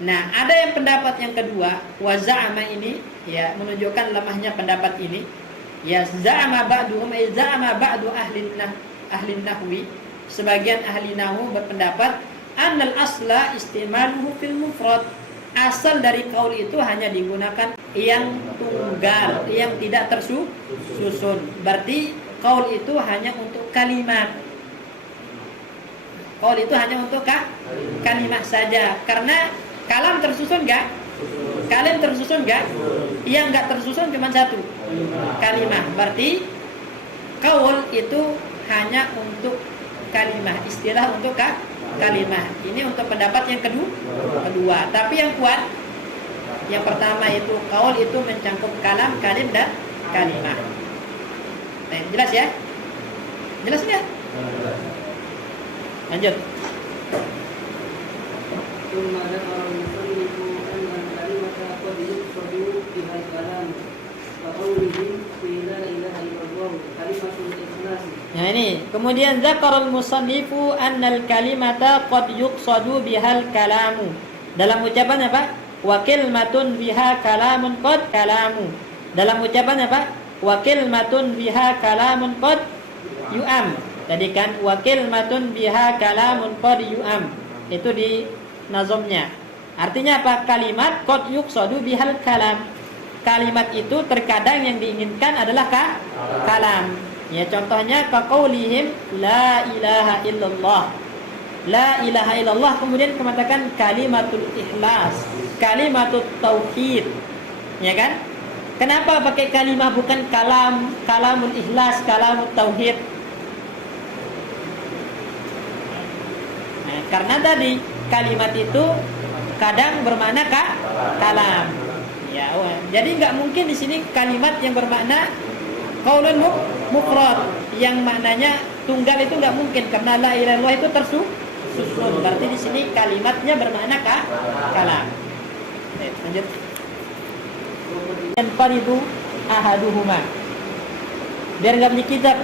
Nah, ada yang pendapat yang kedua, wa za'ama ini ya menunjukkan lemahnya pendapat ini. Ya za'ama ba'duhum ay za'ama ba'du ahli nahwi, sebagian ahli nahwu berpendapat annal asla istimaluhu fil mufrad. Asal dari qaul itu hanya digunakan yang tunggal, yang tidak tersusun. Berarti qaul itu hanya untuk kalimat. Qaul itu hanya untuk kalimat saja. Karena kalam tersusun enggak? Kalim tersusun enggak? Yang enggak tersusun cuma satu. Kalimat. Berarti qaul itu hanya untuk kalimat, istilah untuk kalimah. Ini untuk pendapat yang kedua. Tapi yang kuat yang pertama itu qaul itu mencakup kalam, kalim dan kalimah. Nah, jelas ya? Jelas enggak? Lanjut. ثم ذكر المصنف أن الكلمة قد يقصد بها الكلام كقولهم في لا إله إلا الله كلمة الإخلاص. Nah ini, kemudian zakarul musannifu annal kalimata qad yuqsadu bihal kalamu. Dalam ucapan apa? Wa kalimatun biha kalamun qad kalamu. Dalam ucapan apa? Wa kalimatun biha kalamun qad yu'am. Tadi kan wa kalimatun biha kalamun qad yu'am. Itu di nazomnya. Artinya apa? Kalimat qad yuqsadu bihal kalam. Kalimat itu terkadang yang diinginkan adalah kalam. Ya, contohnya kaqaulihim la ilaha illallah. La ilaha illallah, kemudian mengatakan kalimatul ikhlas, kalimatut tauhid. Ya kan? Kenapa pakai kalimah bukan kalamul ikhlas, kalamut tauhid? Nah, karena tadi kalimat itu kadang bermakna kalam. Ya, jadi nggak mungkin di sini kalimat yang bermakna qaulun mufrad yang maknanya tunggal itu nggak mungkin karena la ilaha illallah itu tersusun. Berarti di sini kalimatnya bermakna kalam. Lanjut. Dan faridu ahaduhuma. Biar nggak beli kitab.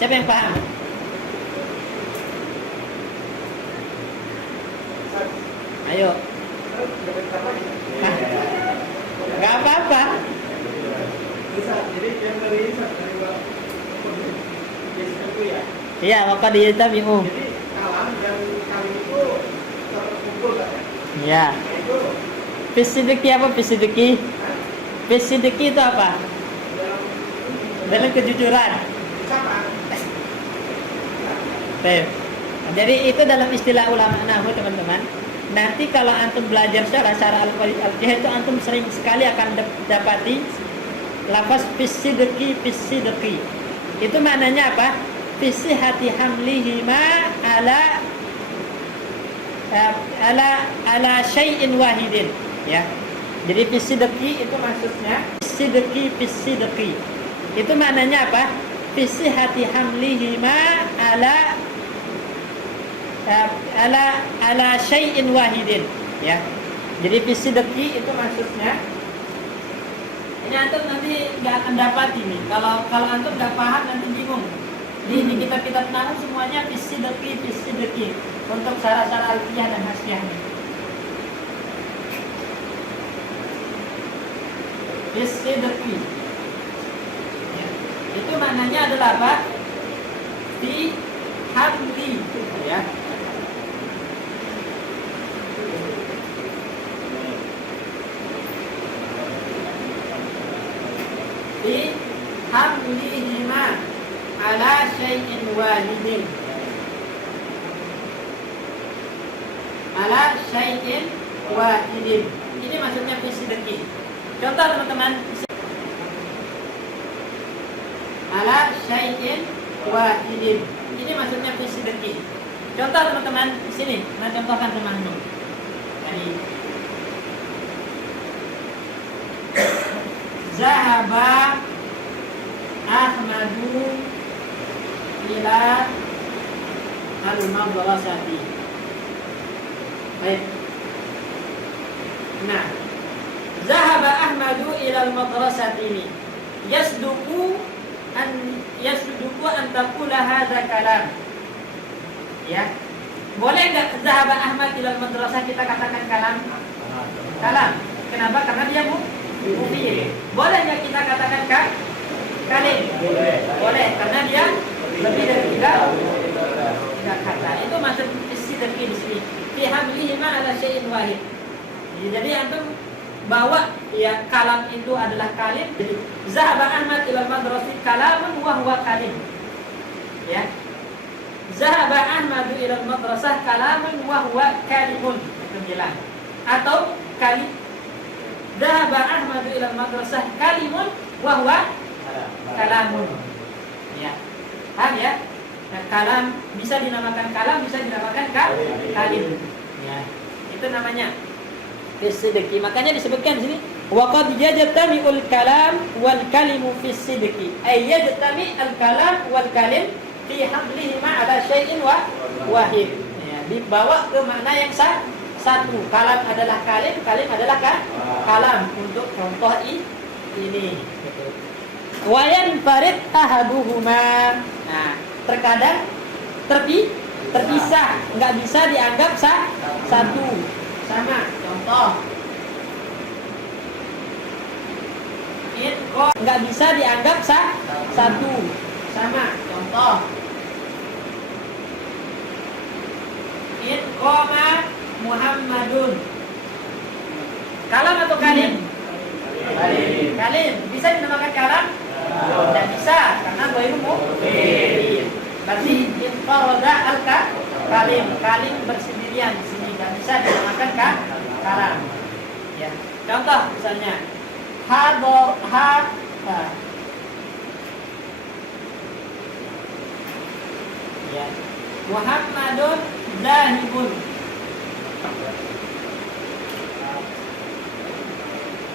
Siapa yang paham? Ayo. Gak apa-apa. Jadi yang dari itu ya. Iya, maka dijtami'u. Jadi kalam dan kali itu terkumpul kan? Iya. Itu Fisidiki apa fisidiki? Fisidiki itu apa? Dalam kejujuran. sama. Baik. Jadi itu dalam istilah ulama nahwu teman-teman. Nanti kalau antum belajar syarah al-jihad itu antum sering sekali akan dapati lafaz fisidiki. Itu maknanya apa? Fisihati hamlihima ala syai'in wahidin, ya. Jadi fisidiki itu maksudnya fisidiki. Itu maknanya apa? Fisihati hamlihima ala syai'in wahidin, ya. Jadi fisidiki itu maksudnya ini antum nanti nggak akan dapat ini. Kalau antum nggak paham nanti bingung. Di kitab-kitab nahwu semuanya fisidiki untuk syarat-syarat alfiyah dan hasyahnya. Fisidiki. Ya. Itu maknanya adalah apa? Fi hamli, ya. Fi hamlihima ala syai'in wahidin. Ala syai'in wahidin. Ini maksudnya fisidiki. Contoh teman-teman. Ala syai'in wahidin. Ini maksudnya fisidiki. Contoh teman-teman di sini. Nah, contohkan teman-teman. Tadi Zahaba Ahmadu ila al-madrasati. Baik. Nah, Zahaba Ahmadu ila al-madrasati ini yasduqu an taqula hadza kalam. Ya. Boleh enggak Zahaba Ahmad ila al-madrasah kita katakan kalam? Kalam. Kenapa? Karena dia mufid. Boleh enggak kita katakan kalim? Boleh, karena dia lebih dari tiga kata. Itu maksud istidrki di sini. Fi hamlihima ala syai'in wahid. Jadi antum bawa ya kalam itu adalah kalim. Jadi Zahaba Ahmad ila madrasati kalamun wa huwa kalim. Ya. Zahaba Ahmad ila madrasah kalamun wa huwa kalimun. Itu jelas. Atau kalim Zahaba Ahmad ila madrasah kalimun wa huwa kalamun. Ya. Paham ya? Nah, kalam bisa dinamakan kalam, bisa dinamakan kalim. Ya. Itu namanya fisidiki. Makanya disebutkan di sini wa qad yajtami'ul kalam wal kalimu fisidiki. Ay yajtami' al kalam wal kalim fi hamlihima ala syai'in wahid. Ya, dibawa ke makna yang satu. Kalam adalah kalim, kalim adalah kalam. Untuk contoh ini. Wayan farid ahaduhuma. Nah, terkadang terpisah, nggak bisa dianggap satu. Sama. Contoh. Nggak bisa dianggap satu. Sama. Contoh. In qoma Muhammadun. Kalam atau kalim? Kalim. Bisa dinamakan kalam? Tidak bisa, karena ghairu mufid. Berarti infarada al-kalim. Kalim bersendirian di sini, tidak bisa dinamakan kalam. Ya. Contoh misalnya ya. Muhammadun zahibun.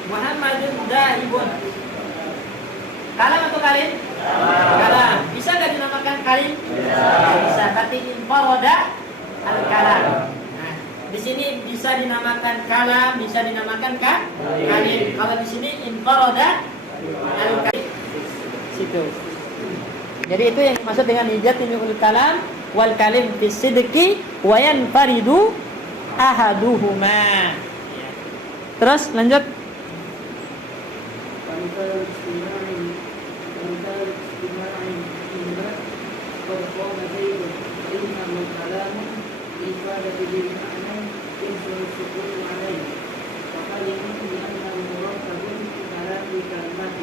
Muhammadun zahibun. Kalam atau kalim? Kalam. Bisa nggak dinamakan kalim? Bisa. Berarti infarada al-kalam. Nah, di sini bisa dinamakan kalam, bisa dinamakan kalim. Kalau di sini infarada al-kalim. Situ. Jadi itu yang dimaksud dengan ijtima'ul kalam wal kalim fi sidqi wa yanfaridu ahaduhuma. Terus lanjut.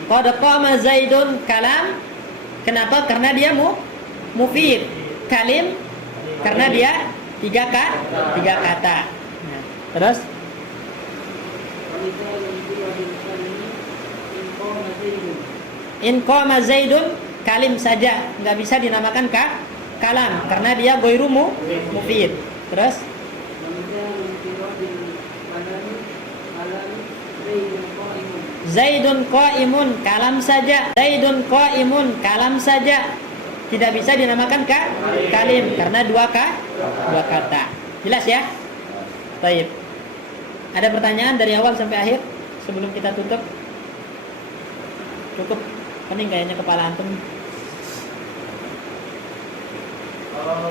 Qad qama Zaidun kalam. Kenapa? Karena dia mufid. Kalim karena dia tiga kata. Nah, terus in qama Zaidun kalim saja, nggak bisa dinamakan kalam karena dia ghairu mufid. Terus Zaidun qaimun kalam saja. Zaidun qaimun kalam saja. Tidak bisa dinamakan kalim karena dua kata. Jelas ya? Baik. Ada pertanyaan dari awal sampai akhir sebelum kita tutup? Cukup pening kayaknya kepala antum. Kalau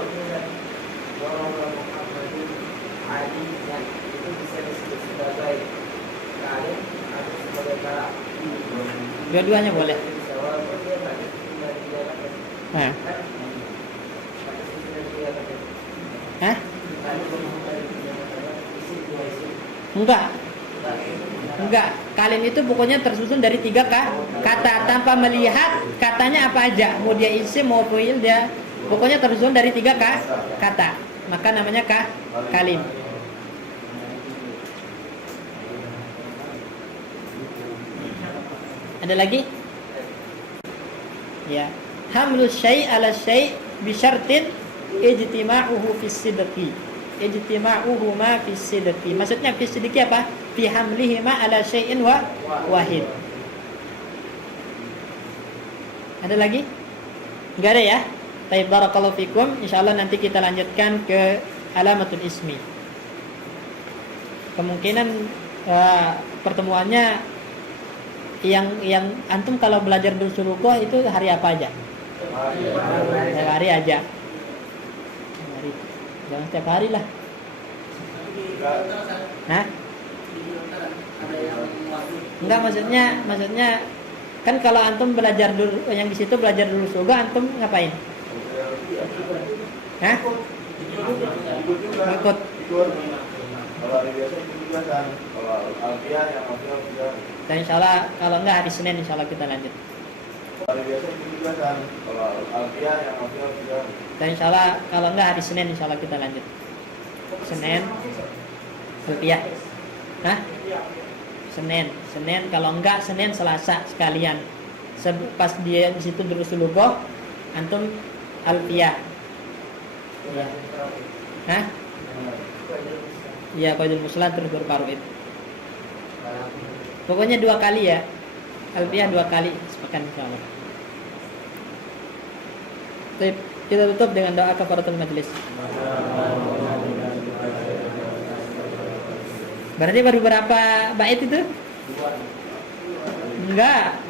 Ali itu bisa disebut sebagai kalim atau sebagai kalam. Dua-duanya boleh. Nah. Hah? Enggak. Kalim itu pokoknya tersusun dari tiga kata tanpa melihat katanya apa aja. Mau dia isim mau fi'il, dia pokoknya tersusun dari tiga kata. Maka namanya kalim. Ada lagi? Ya. Hamlu syai' ala syai' bi syartin ijtima'uhu fi sidqi. Ijtima'uhu ma fi sidqi. Maksudnya fi sidqi apa? Fi hamlihi ma ala syai'in wahid. Ada lagi? Enggak ada ya? Baik, barakallahu fikum. Insyaallah nanti kita lanjutkan ke alamatul ismi. Kemungkinan pertemuannya yang antum kalau belajar Durusulukoh itu hari apa aja? Hari aja. Hari. Jangan setiap hari lah. Hah? Enggak, maksudnya kan kalau antum belajar dulu yang di situ belajar Durusulukoh, antum ngapain? Hah? Ikut. Kalau hari biasa itu juga kan. Kalau alfiah yang alfiah juga. Dan insyaallah kalau enggak hari Senin insyaallah kita lanjut. Hari biasa itu juga kan. Kalau alfiah yang alfiah juga. Dan insyaallah kalau enggak hari Senin insyaallah kita lanjut. Senin alfiah. Hah? Senin kalau enggak Senin Selasa sekalian. Pas dia di situ Durusulukoh, antum alfiah. Ya. Hah? Iya, qaidul muslah terus baru faroid. Pokoknya 2 kali ya. Alfiah 2 kali sepekan insyaallah. Baik, kita tutup dengan doa kafaratul majlis. Berarti baru berapa bait itu? Enggak.